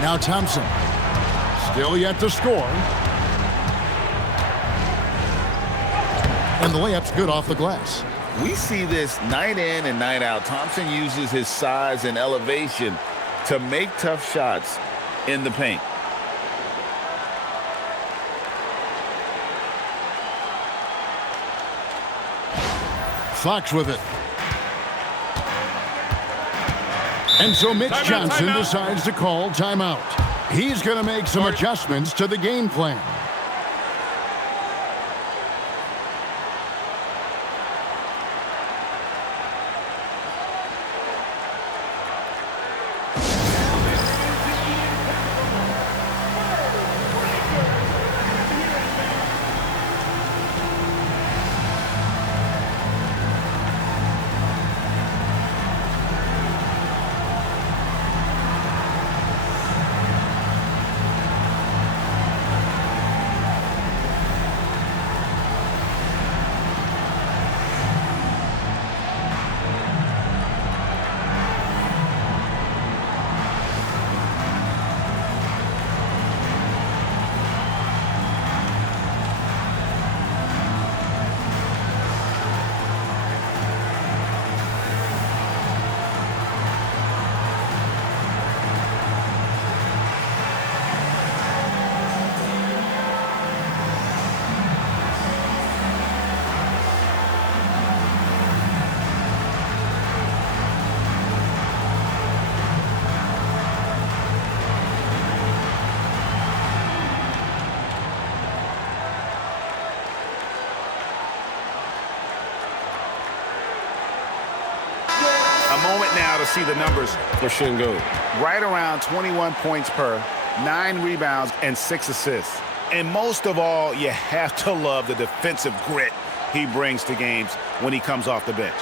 Now Thompson. Still yet to score. And the layup's good off the glass. We see this night in and night out. Thompson uses his size and elevation to make tough shots in the paint. Fox with it. And so Mitch Johnson decides to call timeout. He's going to make some adjustments to the game plan. Moment now to see the numbers for Şengün. Right around 21 points per, 9 rebounds, and 6 assists. And most of all, you have to love the defensive grit he brings to games when he comes off the bench.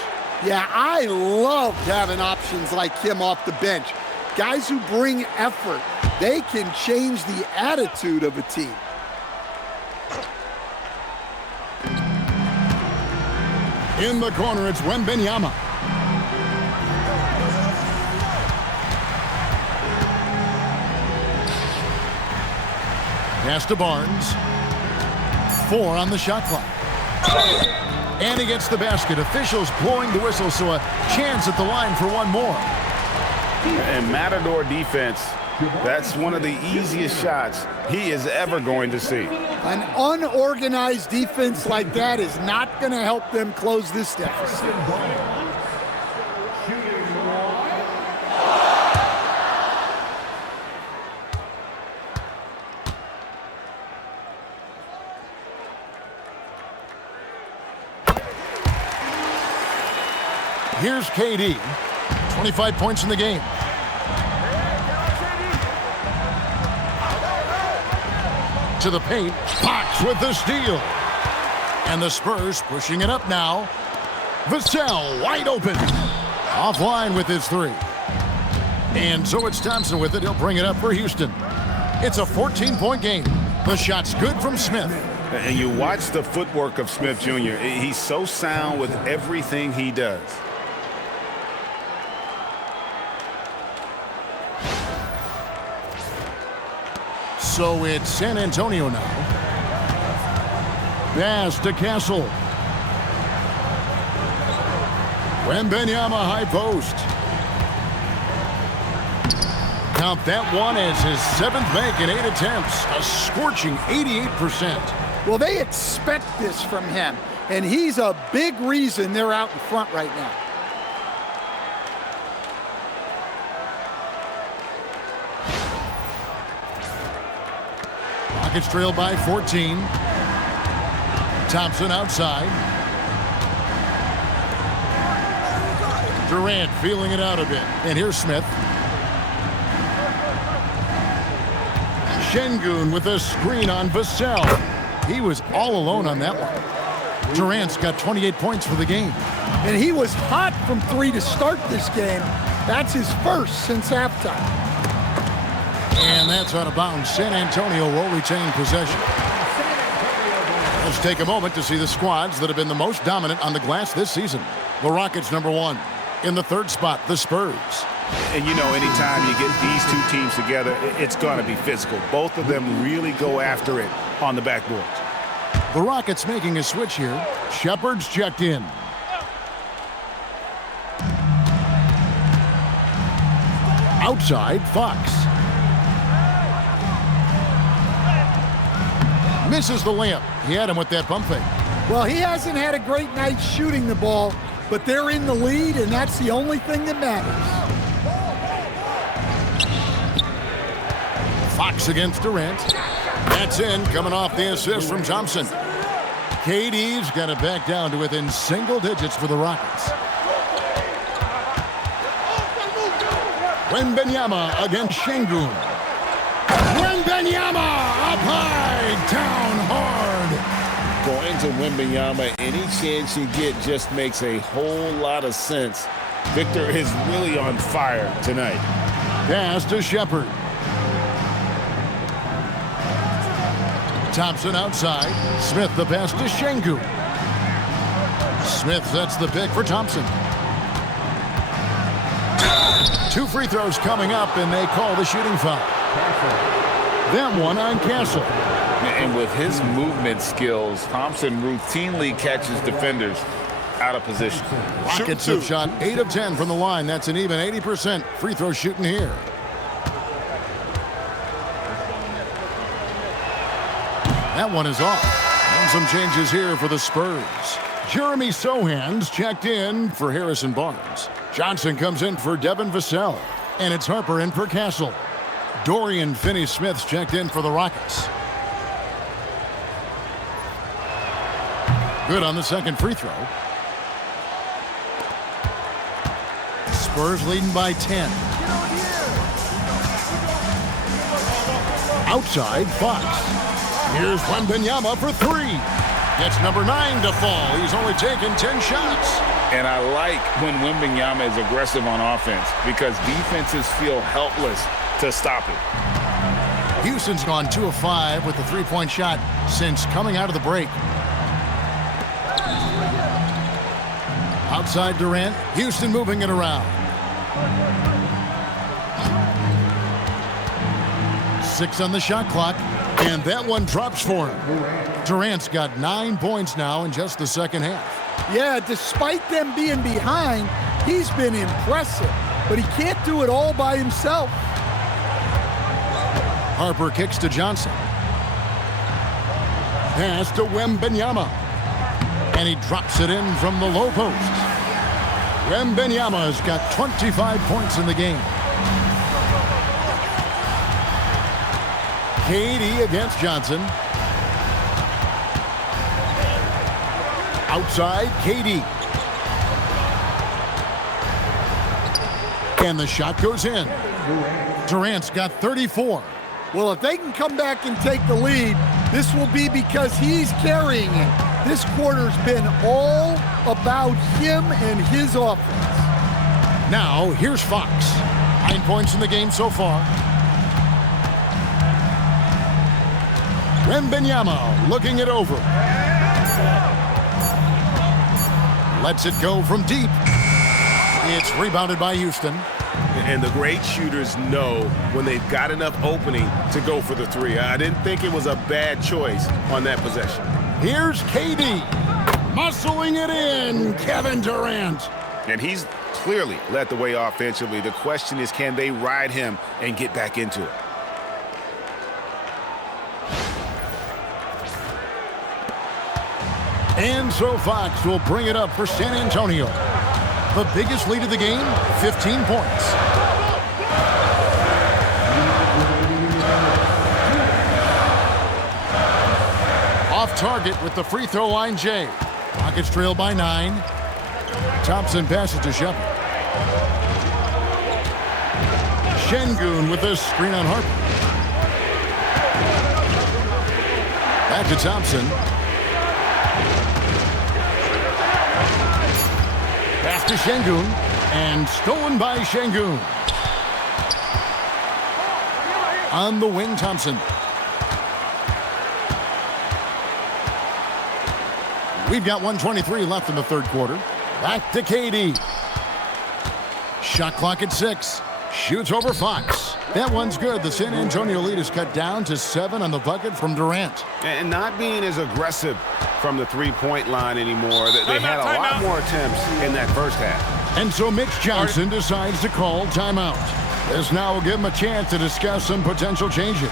Yeah, I loved having options like him off the bench. Guys who bring effort. They can change the attitude of a team. In the corner, it's Wembanyama. Pass to Barnes. 4 on the shot clock. And he gets the basket. Officials blowing the whistle, so a chance at the line for one more. And Matador defense, that's one of the easiest shots he is ever going to see. An unorganized defense like that is not going to help them close this deficit. Here's KD. 25 points in the game. into the paint. Fox with the steal. And the Spurs pushing it up now. Vassell wide open. Offline with his three. And so it's Thompson with it. He'll bring it up for Houston. It's a 14-point game. The shot's good from Smith. And you watch the footwork of Smith Jr. He's so sound with everything he does. So it's San Antonio now. Pass to Castle. Wembanyama high post. Count that one as his 7th make in 8 attempts. A scorching 88%. Well, they expect this from him, and he's a big reason they're out in front right now. Rockets trail by 14. Thompson outside. Durant feeling it out a bit. And here's Smith. Şengün with a screen on Vassell. He was all alone on that one. Durant's got 28 points for the game. And he was hot from 3 to start this game. That's his first since halftime. And that's out of bounds. San Antonio will retain possession. Let's take a moment to see the squads that have been the most dominant on the glass this season. The Rockets #1. In the 3rd spot, the Spurs. And you know, anytime you get these two teams together, it's going to be physical. Both of them really go after it on the backboard. The Rockets making a switch here. Shepard's checked in. Outside, Fox. Misses the layup. He had him with that pump fake. Well, he hasn't had a great night shooting the ball, but they're in the lead, and that's the only thing that matters. Fox against Durant. That's in, coming off the assist from Thompson. KD's got it back down to within single digits for the Rockets. Wembanyama against Şengün. Wembanyama up high, down hard. Going to Wembanyama, any chance you get just makes a whole lot of sense. Victor is really on fire tonight. Pass to Shepard. Thompson outside. Smith the pass to Şengün. Smith sets the pick for Thompson. 2 free throws coming up, and they call the shooting foul. That one on Castle. And with his movement skills, Thompson routinely catches defenders out of position. Rockets have shot 8 of 10 from the line. That's an even 80% free throw shooting here. That one is off. And some changes here for the Spurs. Jeremy Sohan's checked in for Harrison Barnes. Johnson comes in for Devin Vassell. And it's Harper in for Castle. Dorian Finney-Smith's checked in for the Rockets. Good on the second free throw. Spurs leading by 10. Outside, Fox. Here's Wembanyama for 3. Gets number 9 to fall. He's only taken 10 shots. And I like when Wembanyama is aggressive on offense because defenses feel helpless to stop it. Houston's gone 2 of 5 with the 3-point shot since coming out of the break. Outside Durant. Houston moving it around. 6 on the shot clock. And that one drops for him. Durant's got 9 points now in just the second half. Yeah, despite them being behind, he's been impressive. But he can't do it all by himself. Harper kicks to Johnson. Pass to Wembanyama. And he drops it in from the low post. Wembanyama's got 25 points in the game. KD against Johnson. Outside, KD. And the shot goes in. Durant's got 34. Well, if they can come back and take the lead, this will be because he's carrying it. This quarter's been all about him and his offense. Now, here's Fox. 9 points in the game so far. Wembanyama looking it over. Lets it go from deep. It's rebounded by Houston. And the great shooters know when they've got enough opening to go for the three. I didn't think it was a bad choice on that possession. Here's KD. Muscling it in, Kevin Durant. And he's clearly led the way offensively. The question is, can they ride him and get back into it? And so Fox will bring it up for San Antonio. The biggest lead of the game, 15 points. Off target with the free throw line, Jay. Rockets trail by 9. Thompson passes to Shepard. Şengün with the screen on Harper. Back to Thompson. Pass to Şengün, and stolen by Şengün. On the wing, Thompson. We've got 1:23 left in the third quarter. Back to KD. Shot clock at 6. Shoots over Fox. That one's good. The San Antonio lead is cut down to 7 on the bucket from Durant. And not being as aggressive from the three-point line anymore. They had a lot more attempts in that first half. And so Mitch Johnson decides to call timeout. This now will give him a chance to discuss some potential changes.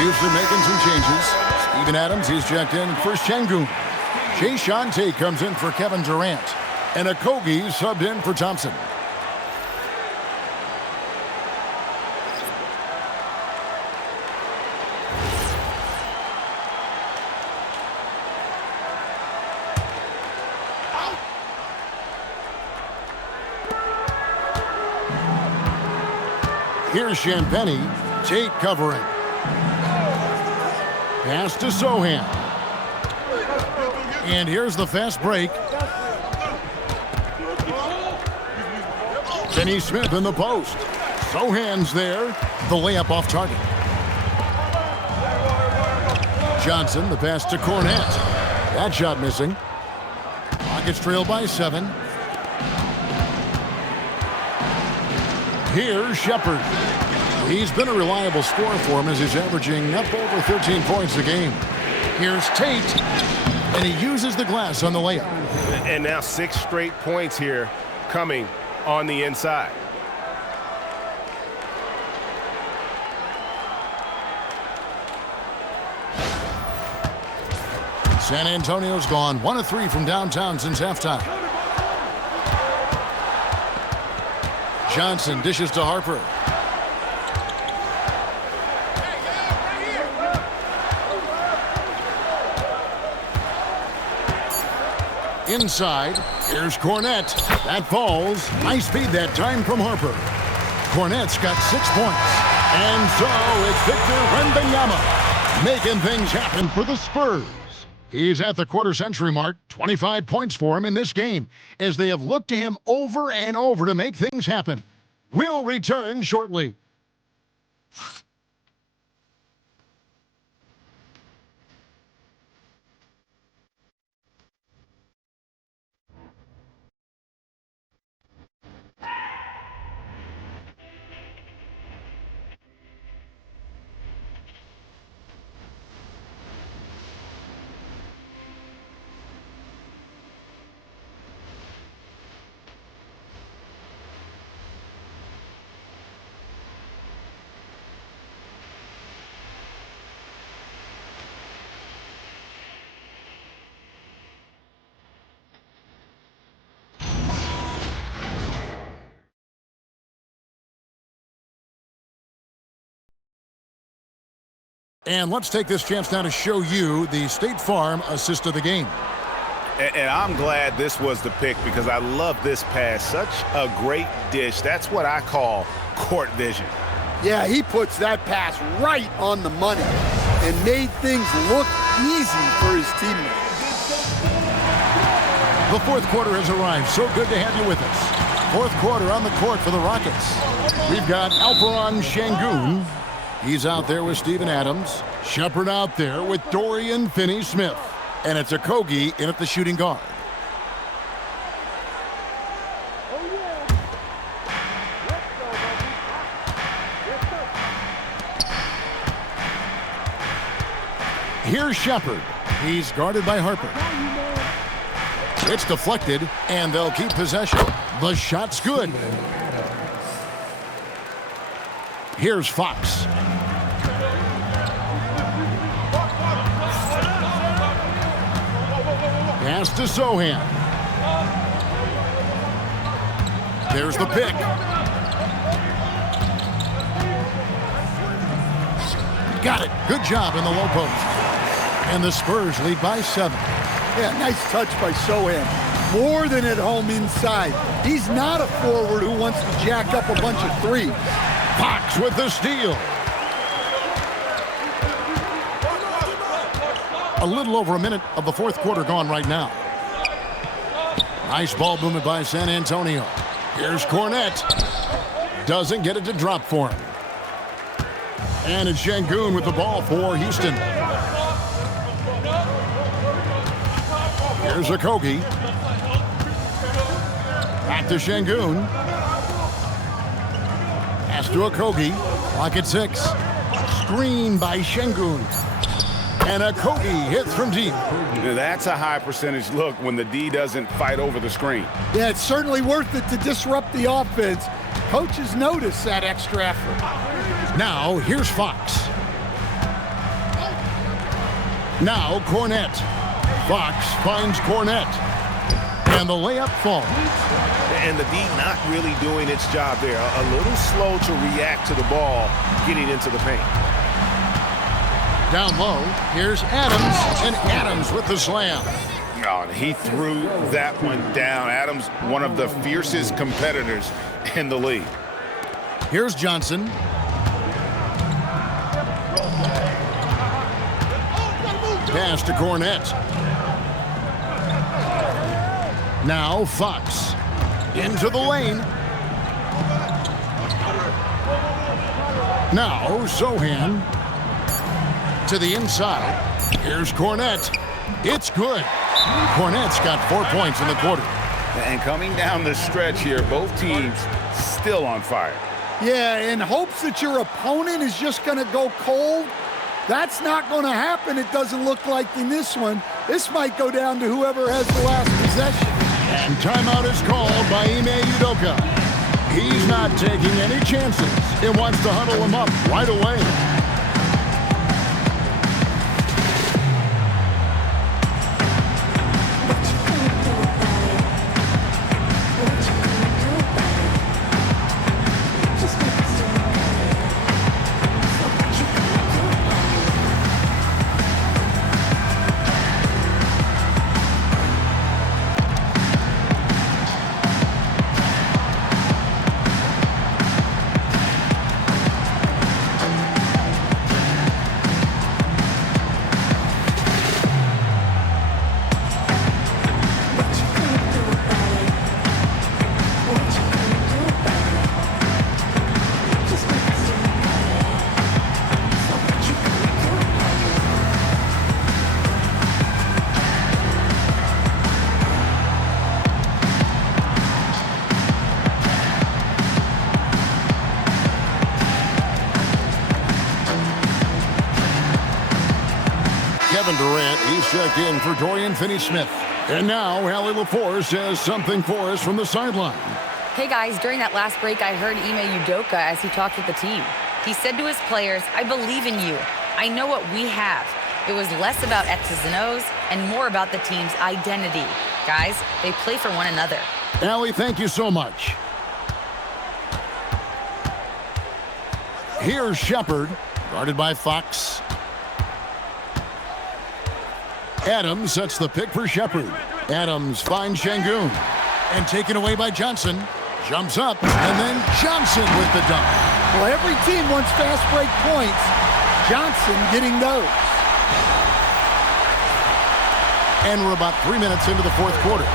Houston making some changes. Steven Adams, he's checked in for Şengün. Jay Shante comes in for Kevin Durant. And Okogie subbed in for Thompson. Here's Champagnie. Tate covering. Pass to Sohan. And here's the fast break. Kenny Smith in the post. Sohan's there. The layup off target. Johnson, the pass to Cornette. That shot missing. Rockets trail by 7. Here's Shepard. He's been a reliable scorer for him as he's averaging up over 13 points a game. Here's Tate, and he uses the glass on the layup. And now 6 straight points here coming on the inside. San Antonio's gone 1 of 3 from downtown since halftime. Johnson dishes to Harper. Inside, here's Cornette. That falls. Nice feed that time from Harper. Cornette's got 6 points. And so it's Victor Wembanyama making things happen for the Spurs. He's at the quarter-century mark, 25 points for him in this game, as they have looked to him over and over to make things happen. We'll return shortly. And let's take this chance now to show you the State Farm assist of the game. And I'm glad this was the pick because I love this pass. Such a great dish. That's what I call court vision. Yeah, he puts that pass right on the money and made things look easy for his teammates. The fourth quarter has arrived. So good to have you with us. Fourth quarter on the court for the Rockets. We've got Alperen Sengun. He's out there with Steven Adams. Shepard out there with Dorian Finney-Smith. And it's Okogie in at the shooting guard. Here's Shepard. He's guarded by Harper. It's deflected, and they'll keep possession. The shot's good. Here's Fox. Pass to Sohan. There's the pick. Got it. Good job in the low post. And the Spurs lead by 7. Yeah, nice touch by Sohan. More than at home inside. He's not a forward who wants to jack up a bunch of threes. Fox with the steal. A little over a minute of the fourth quarter gone right now. Nice ball movement by San Antonio. Here's Cornette. Doesn't get it to drop for him. And it's Sengun with the ball for Houston. Here's Okogie. Back to Sengun. Pass to Okogie. Clock at 6. Screen by Sengun. And Okogie hits from deep. That's a high percentage look when the D doesn't fight over the screen. Yeah, it's certainly worth it to disrupt the offense. Coaches notice that extra effort. Now, here's Fox. Now, Cornette. Fox finds Cornette. And the layup falls. And the D not really doing its job there. A little slow to react to the ball getting into the paint. Down low, here's Adams, and Adams with the slam. Oh, and he threw that one down. Adams, one of the fiercest competitors in the league. Here's Johnson. Pass to Cornette. Now Fox. Into the lane. Now Sohan. To the inside. Here's Cornette. It's good. Cornette's got 4 points in the quarter. And coming down the stretch here, both teams still on fire. Yeah, in hopes that your opponent is just going to go cold. That's not going to happen, it doesn't look like in this one. This might go down to whoever has the last possession. And timeout is called by Ime Udoka. He's not taking any chances. He wants to huddle him up right away. Kevin Durant. He's checked in for Dorian Finney-Smith. And now, Allie LaForce has something for us from the sideline. Hey guys, during that last break, I heard Ime Udoka as he talked with the team. He said to his players, "I believe in you. I know what we have." It was less about X's and O's and more about the team's identity. Guys, they play for one another. Allie, thank you so much. Here's Shepard, guarded by Fox. Adams sets the pick for Shepard. Adams finds Şengün. And taken away by Johnson. Jumps up, and then Johnson with the dunk. Well, every team wants fast break points. Johnson getting those. And we're about 3 minutes into the fourth quarter.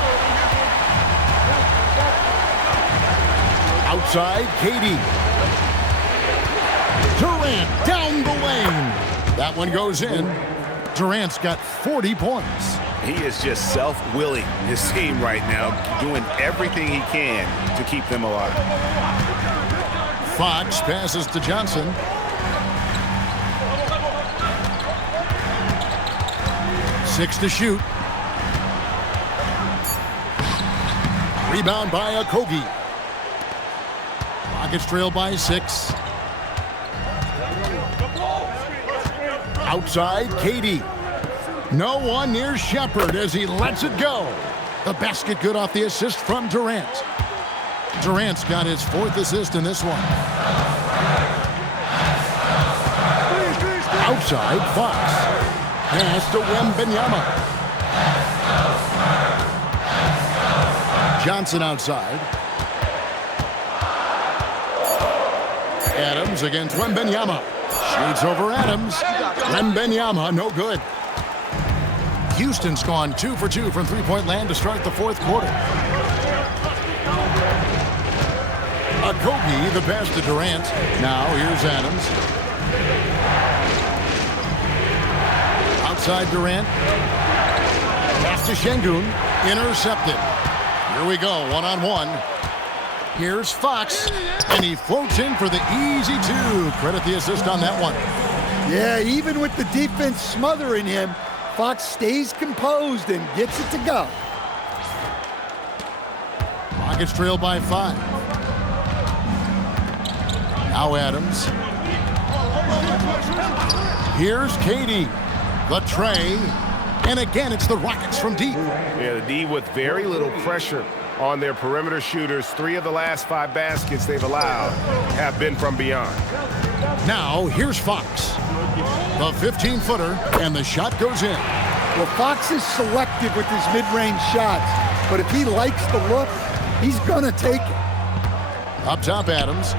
Outside, KD. Durant down the lane. That one goes in. Durant's got 40 points. He is just self-willing his team right now, doing everything he can to keep them alive. Fox passes to Johnson. Six to shoot. Rebound by Okogie. Rockets trail by 6. Outside, KD. No one near Shepard as he lets it go. The basket good off the assist from Durant. Durant's got his 4th assist in this one. Outside, Fox. Pass to Wembanyama. Johnson outside. Adams against Wembanyama. Shoots over Adams. Wembanyama, no good. Houston's gone 2 for 2 from three-point land to start the fourth quarter. Okogie, the pass to Durant. Now here's Adams. Outside Durant. Pass to Şengün. Intercepted. Here we go, one-on-one. Here's Fox, and he floats in for the easy 2. Credit the assist on that one. Yeah, even with the defense smothering him, Fox stays composed and gets it to go. Rockets trail by 5. Now Adams. Here's KD. The tray. And again, it's the Rockets from deep. Yeah, the D with very little pressure on their perimeter shooters. 3 of the last 5 baskets they've allowed have been from beyond. Now, here's Fox. The 15-footer, and the shot goes in. Well, Fox is selective with his mid-range shots, but if he likes the look, he's going to take it. Up top, Adams.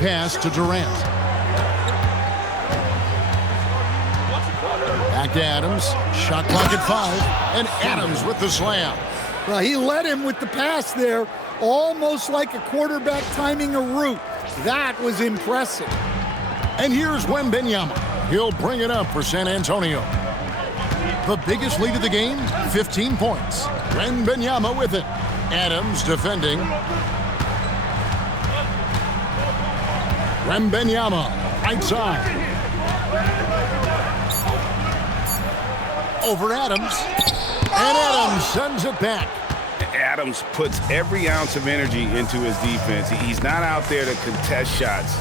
Pass to Durant. Back to Adams. Shot clock at 5, and Adams with the slam. Well, he led him with the pass there, almost like a quarterback timing a route. That was impressive. And here's Wembanyama. He'll bring it up for San Antonio. The biggest lead of the game, 15 points. Wembanyama with it. Adams defending. Wembanyama, right side. Over Adams. And Adams sends it back. Adams puts every ounce of energy into his defense. He's not out there to contest shots.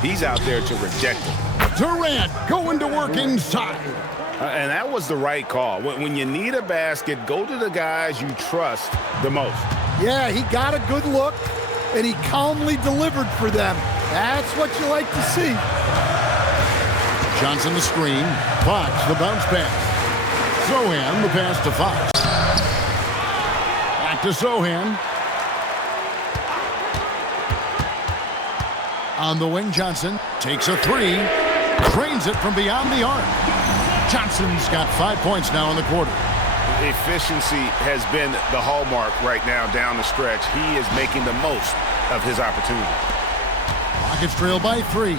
He's out there to reject them. Durant going to work inside. And that was the right call. When you need a basket, go to the guys you trust the most. Yeah, he got a good look, and he calmly delivered for them. That's what you like to see. Johnson the screen. Fox the bounce pass. Sohan the pass to Fox. Back to Sohan. On the wing, Johnson takes a 3. Trains it from beyond the arc. Johnson's got 5 points now in the quarter. Efficiency has been the hallmark right now down the stretch. He is making the most of his opportunity. Rockets trail by 3.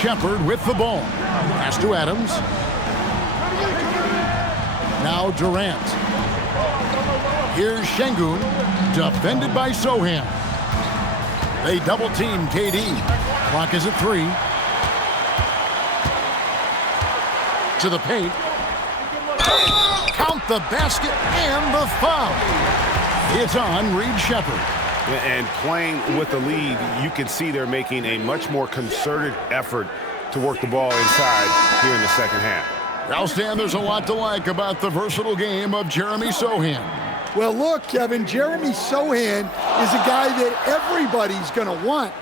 Shepard with the ball. Pass to Adams. Now Durant. Here's Şengün, defended by Sohan. They double-team KD. Clock is at 3. To the paint. Count the basket and the foul. It's on Reed Shepherd. And playing with the lead, you can see they're making a much more concerted effort to work the ball inside here in the second half. Now, Stan, there's a lot to like about the versatile game of Jeremy Sochan. Well, look, Kevin, Jeremy Sochan is a guy that everybody's going to want.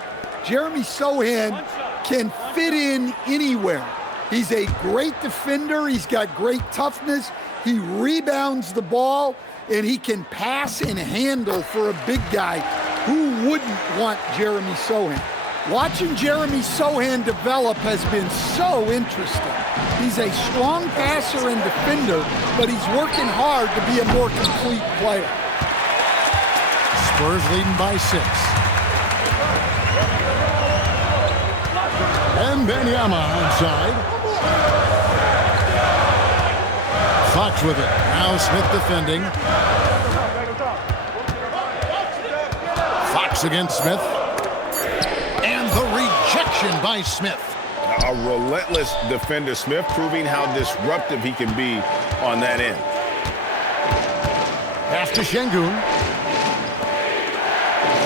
Jeremy Sochan can fit in anywhere. He's a great defender. He's got great toughness. He rebounds the ball, and he can pass and handle for a big guy. Who wouldn't want Jeremy Sochan? Watching Jeremy Sochan develop has been so interesting. He's a strong passer and defender, but he's working hard to be a more complete player. Spurs leading by 6. And Benyama outside. Fox with it. Now Smith defending. Fox against Smith. And the rejection by Smith. A relentless defender. Smith proving how disruptive he can be on that end. Pass to Şengün.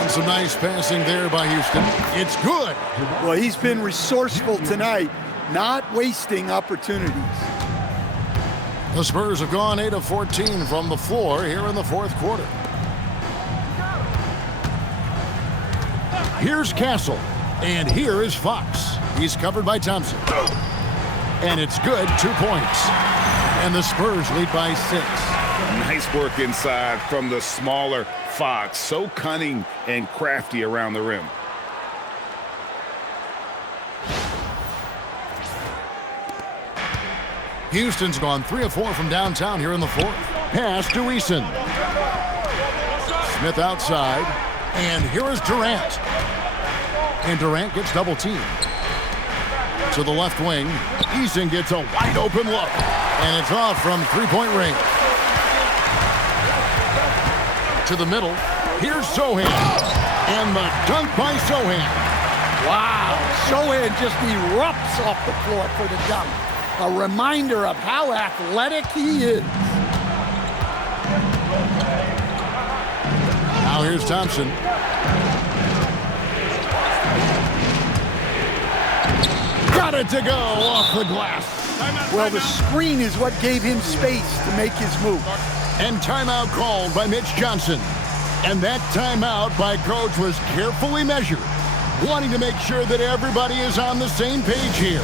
And some nice passing there by Houston. It's good. Well, he's been resourceful tonight, not wasting opportunities. The Spurs have gone 8 of 14 from the floor here in the fourth quarter. Here's Castle, and here is Fox. He's covered by Thompson. And it's good, 2 points. And the Spurs lead by 6. Nice work inside from the smaller Fox. So cunning and crafty around the rim. Houston's gone 3 of 4 from downtown here in the fourth. Pass to Eason. Smith outside. And here is Durant. And Durant gets double-teamed. To the left wing. Eason gets a wide-open look. And it's off from three-point range. To the middle. Here's Sochan. And the dunk by Sochan. Wow, Sochan just erupts off the floor for the dunk. A reminder of how athletic he is. Now here's Thompson. Got it to go off the glass. Well, the screen is what gave him space to make his move. And timeout called by Mitch Johnson. And that timeout by Coach was carefully measured, wanting to make sure that everybody is on the same page here.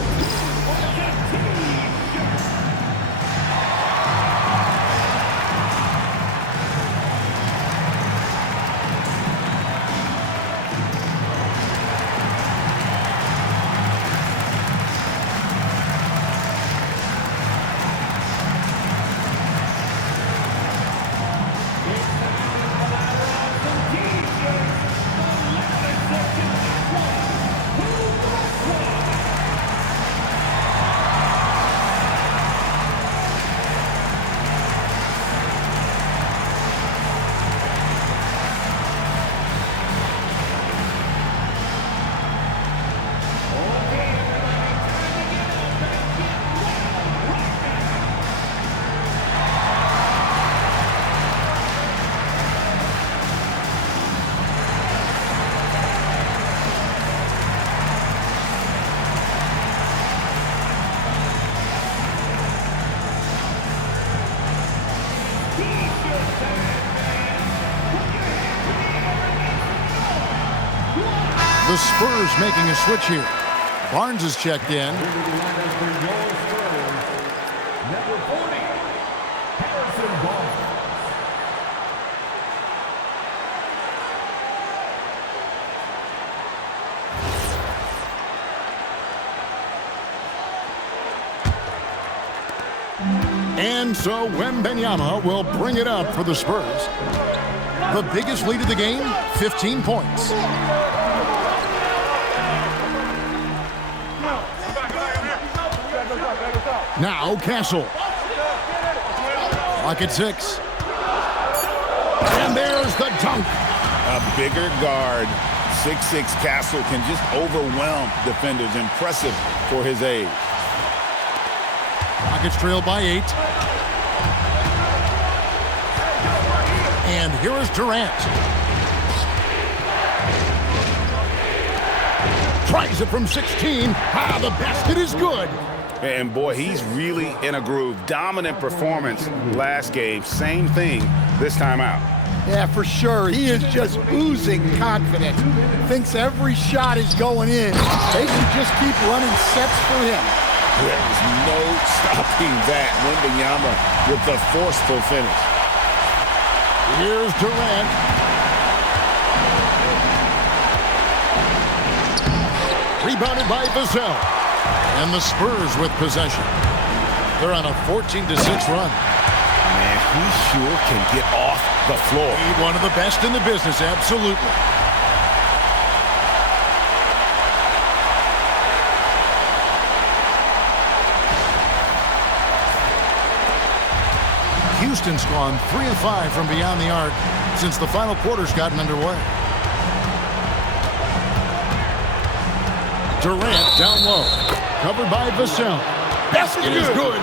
The Spurs making a switch here. Barnes is checked in. Number 40, Harrison Barnes. And so Wembanyama will bring it up for the Spurs. The biggest lead of the game, 15 points. Now Castle. Clock at 6. And there's the dunk. A bigger guard 6'6" Castle can just overwhelm defenders. Impressive for his age. Rockets trail by 8. And here is Durant. Tries it from 16. Ah, the basket is good. And boy, he's really in a groove. Dominant performance last game. Same thing this time out. Yeah, for sure. He is just oozing confidence. Thinks every shot is going in. They can just keep running sets for him. There's no stopping that. Wembanyama with the forceful finish. Here's Durant. Rebounded by Vassell. And the Spurs with possession. They're on a 14-6 run. Man, he sure can get off the floor. He's one of the best in the business, absolutely. Houston's gone 3 of 5 from beyond the arc since the final quarter's gotten underway. Durant down low. Covered by Vassell. Basket is good.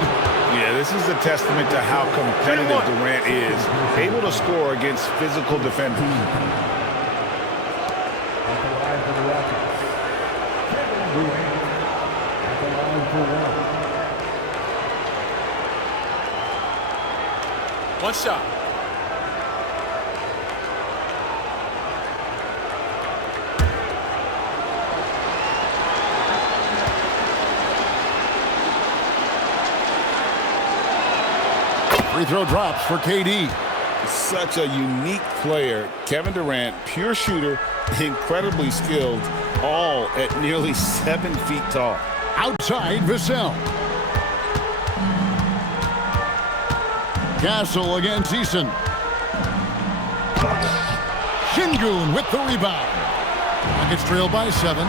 Yeah, this is a testament to how competitive Durant is. Able to score against physical defenders. At the line for the Rockets, Kevin Durant. At the line for One shot. Free throw drops for KD. Such a unique player. Kevin Durant, pure shooter, incredibly skilled, all at nearly 7 feet tall. Outside Vassell. Castle against Eason. Şengün with the rebound. Rockets trail by 7.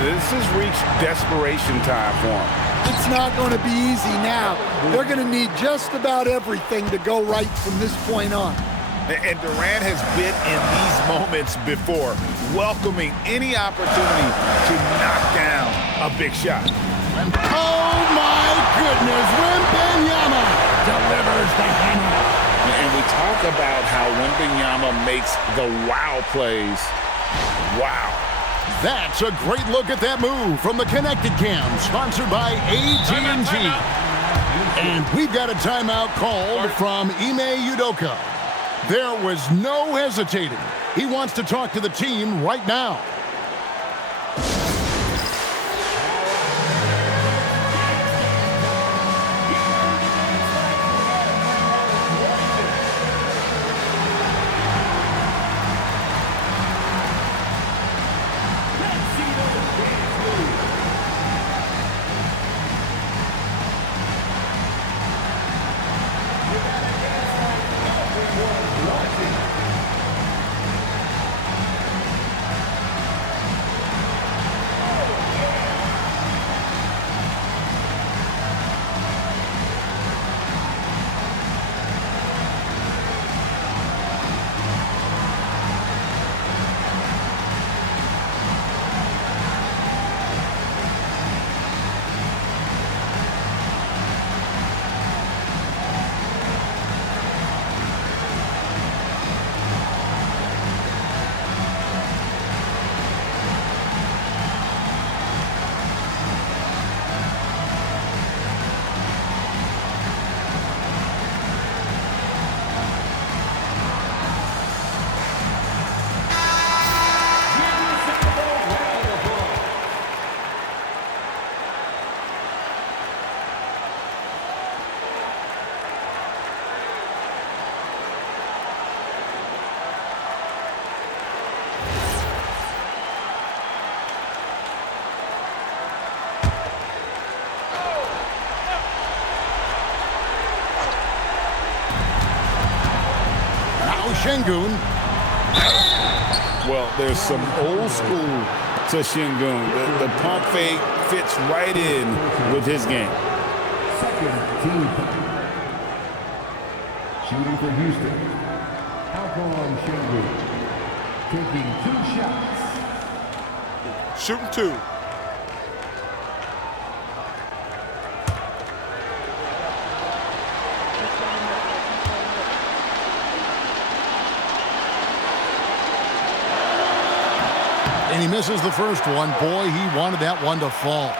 This has reached desperation time for him. It's not going to be easy now. They're going to need just about everything to go right from this point on. And Durant has been in these moments before, welcoming any opportunity to knock down a big shot. And oh my goodness, Wembanyama delivers the hammer. And we talk about how Wembanyama makes the wow plays. Wow. That's a great look at that move from the Connected Cam, sponsored by AT&T. And we've got a timeout called from Ime Udoka. There was no hesitating. He wants to talk to the team right now. Şengün. Well, there's some old school to Şengün. The pump fake fits right in with his game. second team. Shooting for Houston, Alphonse Şengün, taking 2 shots. Shooting 2. And he misses the first one. Boy, he wanted that one to fall.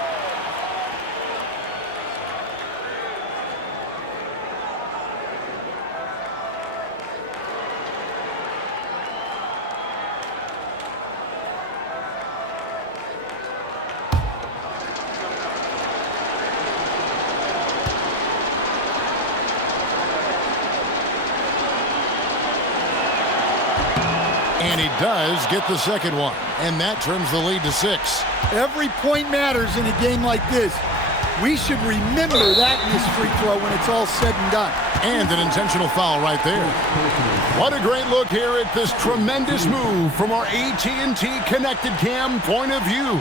And he does get the second one. And that turns the lead to 6. Every point matters in a game like this. We should remember that in this free throw when it's all said and done. And an intentional foul right there. What a great look here at this tremendous move from our AT&T Connected Cam point of view.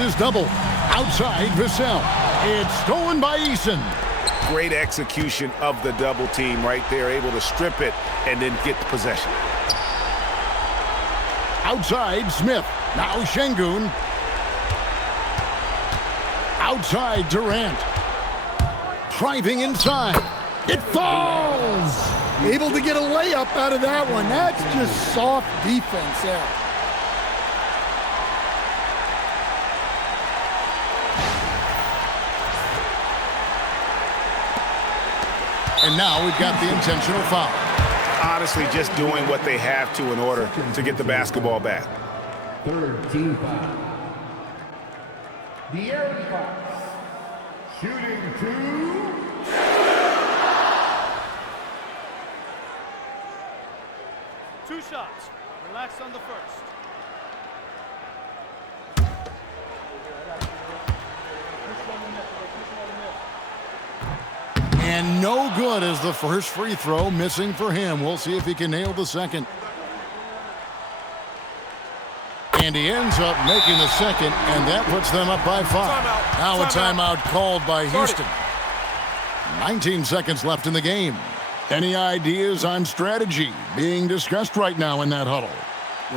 Is double. Outside Vassell. It's stolen by Eason. Great execution of the double team right there, able to strip it and then get the possession. Outside Smith. Now Şengün. Outside Durant. Driving inside. It falls. Able to get a layup out of that one. That's just soft defense there. And now we've got the intentional foul. Honestly, just doing what they have to in order to get the basketball back. Third team foul. De'Aaron Fox. Shooting 2. Two shots. Relax on the first. And no good as the first free throw, missing for him. We'll see if he can nail the second. And he ends up making the second, and that puts them up by 5. Now a timeout called by Houston. 19 seconds left in the game. Any ideas on strategy being discussed right now in that huddle?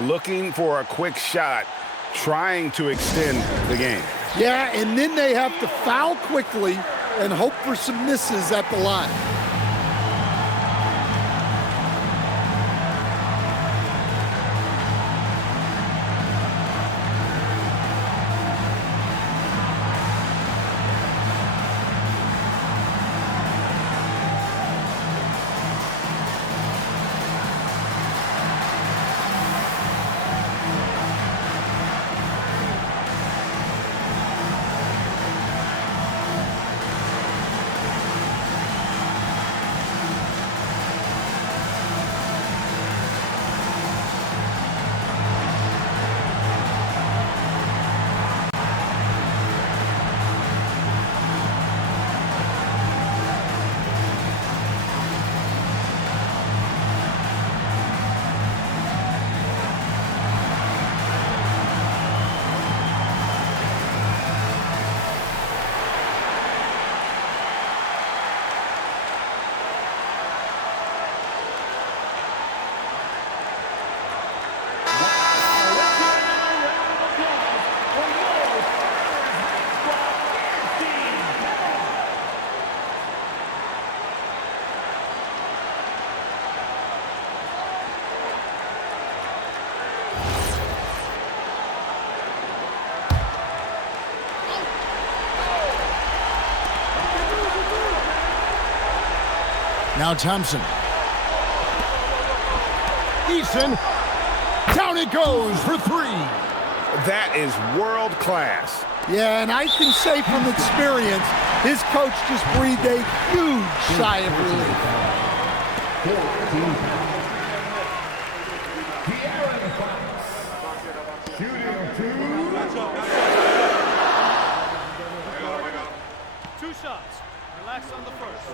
Looking for a quick shot, trying to extend the game. Yeah, and then they have to foul quickly and hope for some misses at the line. Now Thompson. Eason. Down it goes for 3. That is world class. Yeah, and I can say from experience, his coach just breathed a huge sigh of relief. De'Aaron Fox. Shooting 2. 2 shots. Relax on the first.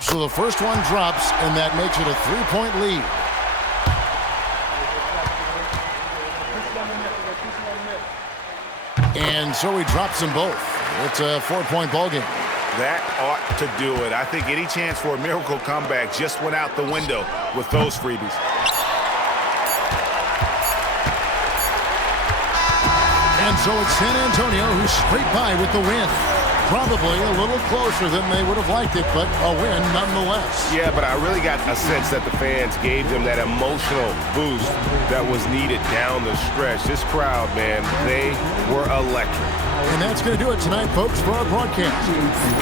So the first one drops, and that makes it a 3-point lead. And so he drops them both. It's a 4-point ball game. That ought to do it. I think any chance for a miracle comeback just went out the window with those freebies. And so it's San Antonio who scraped by with the win. Probably a little closer than they would have liked it, but a win nonetheless. Yeah, but I really got a sense that the fans gave them that emotional boost that was needed down the stretch. This crowd, man, they were electric. And that's going to do it tonight, folks, for our broadcast.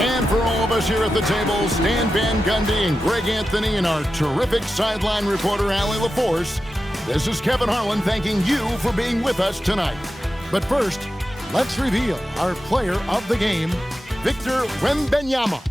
And for all of us here at the table, Stan Van Gundy and Greg Anthony and our terrific sideline reporter, Allie LaForce, this is Kevin Harlan thanking you for being with us tonight. But first, let's reveal our player of the game, Victor Wembanyama.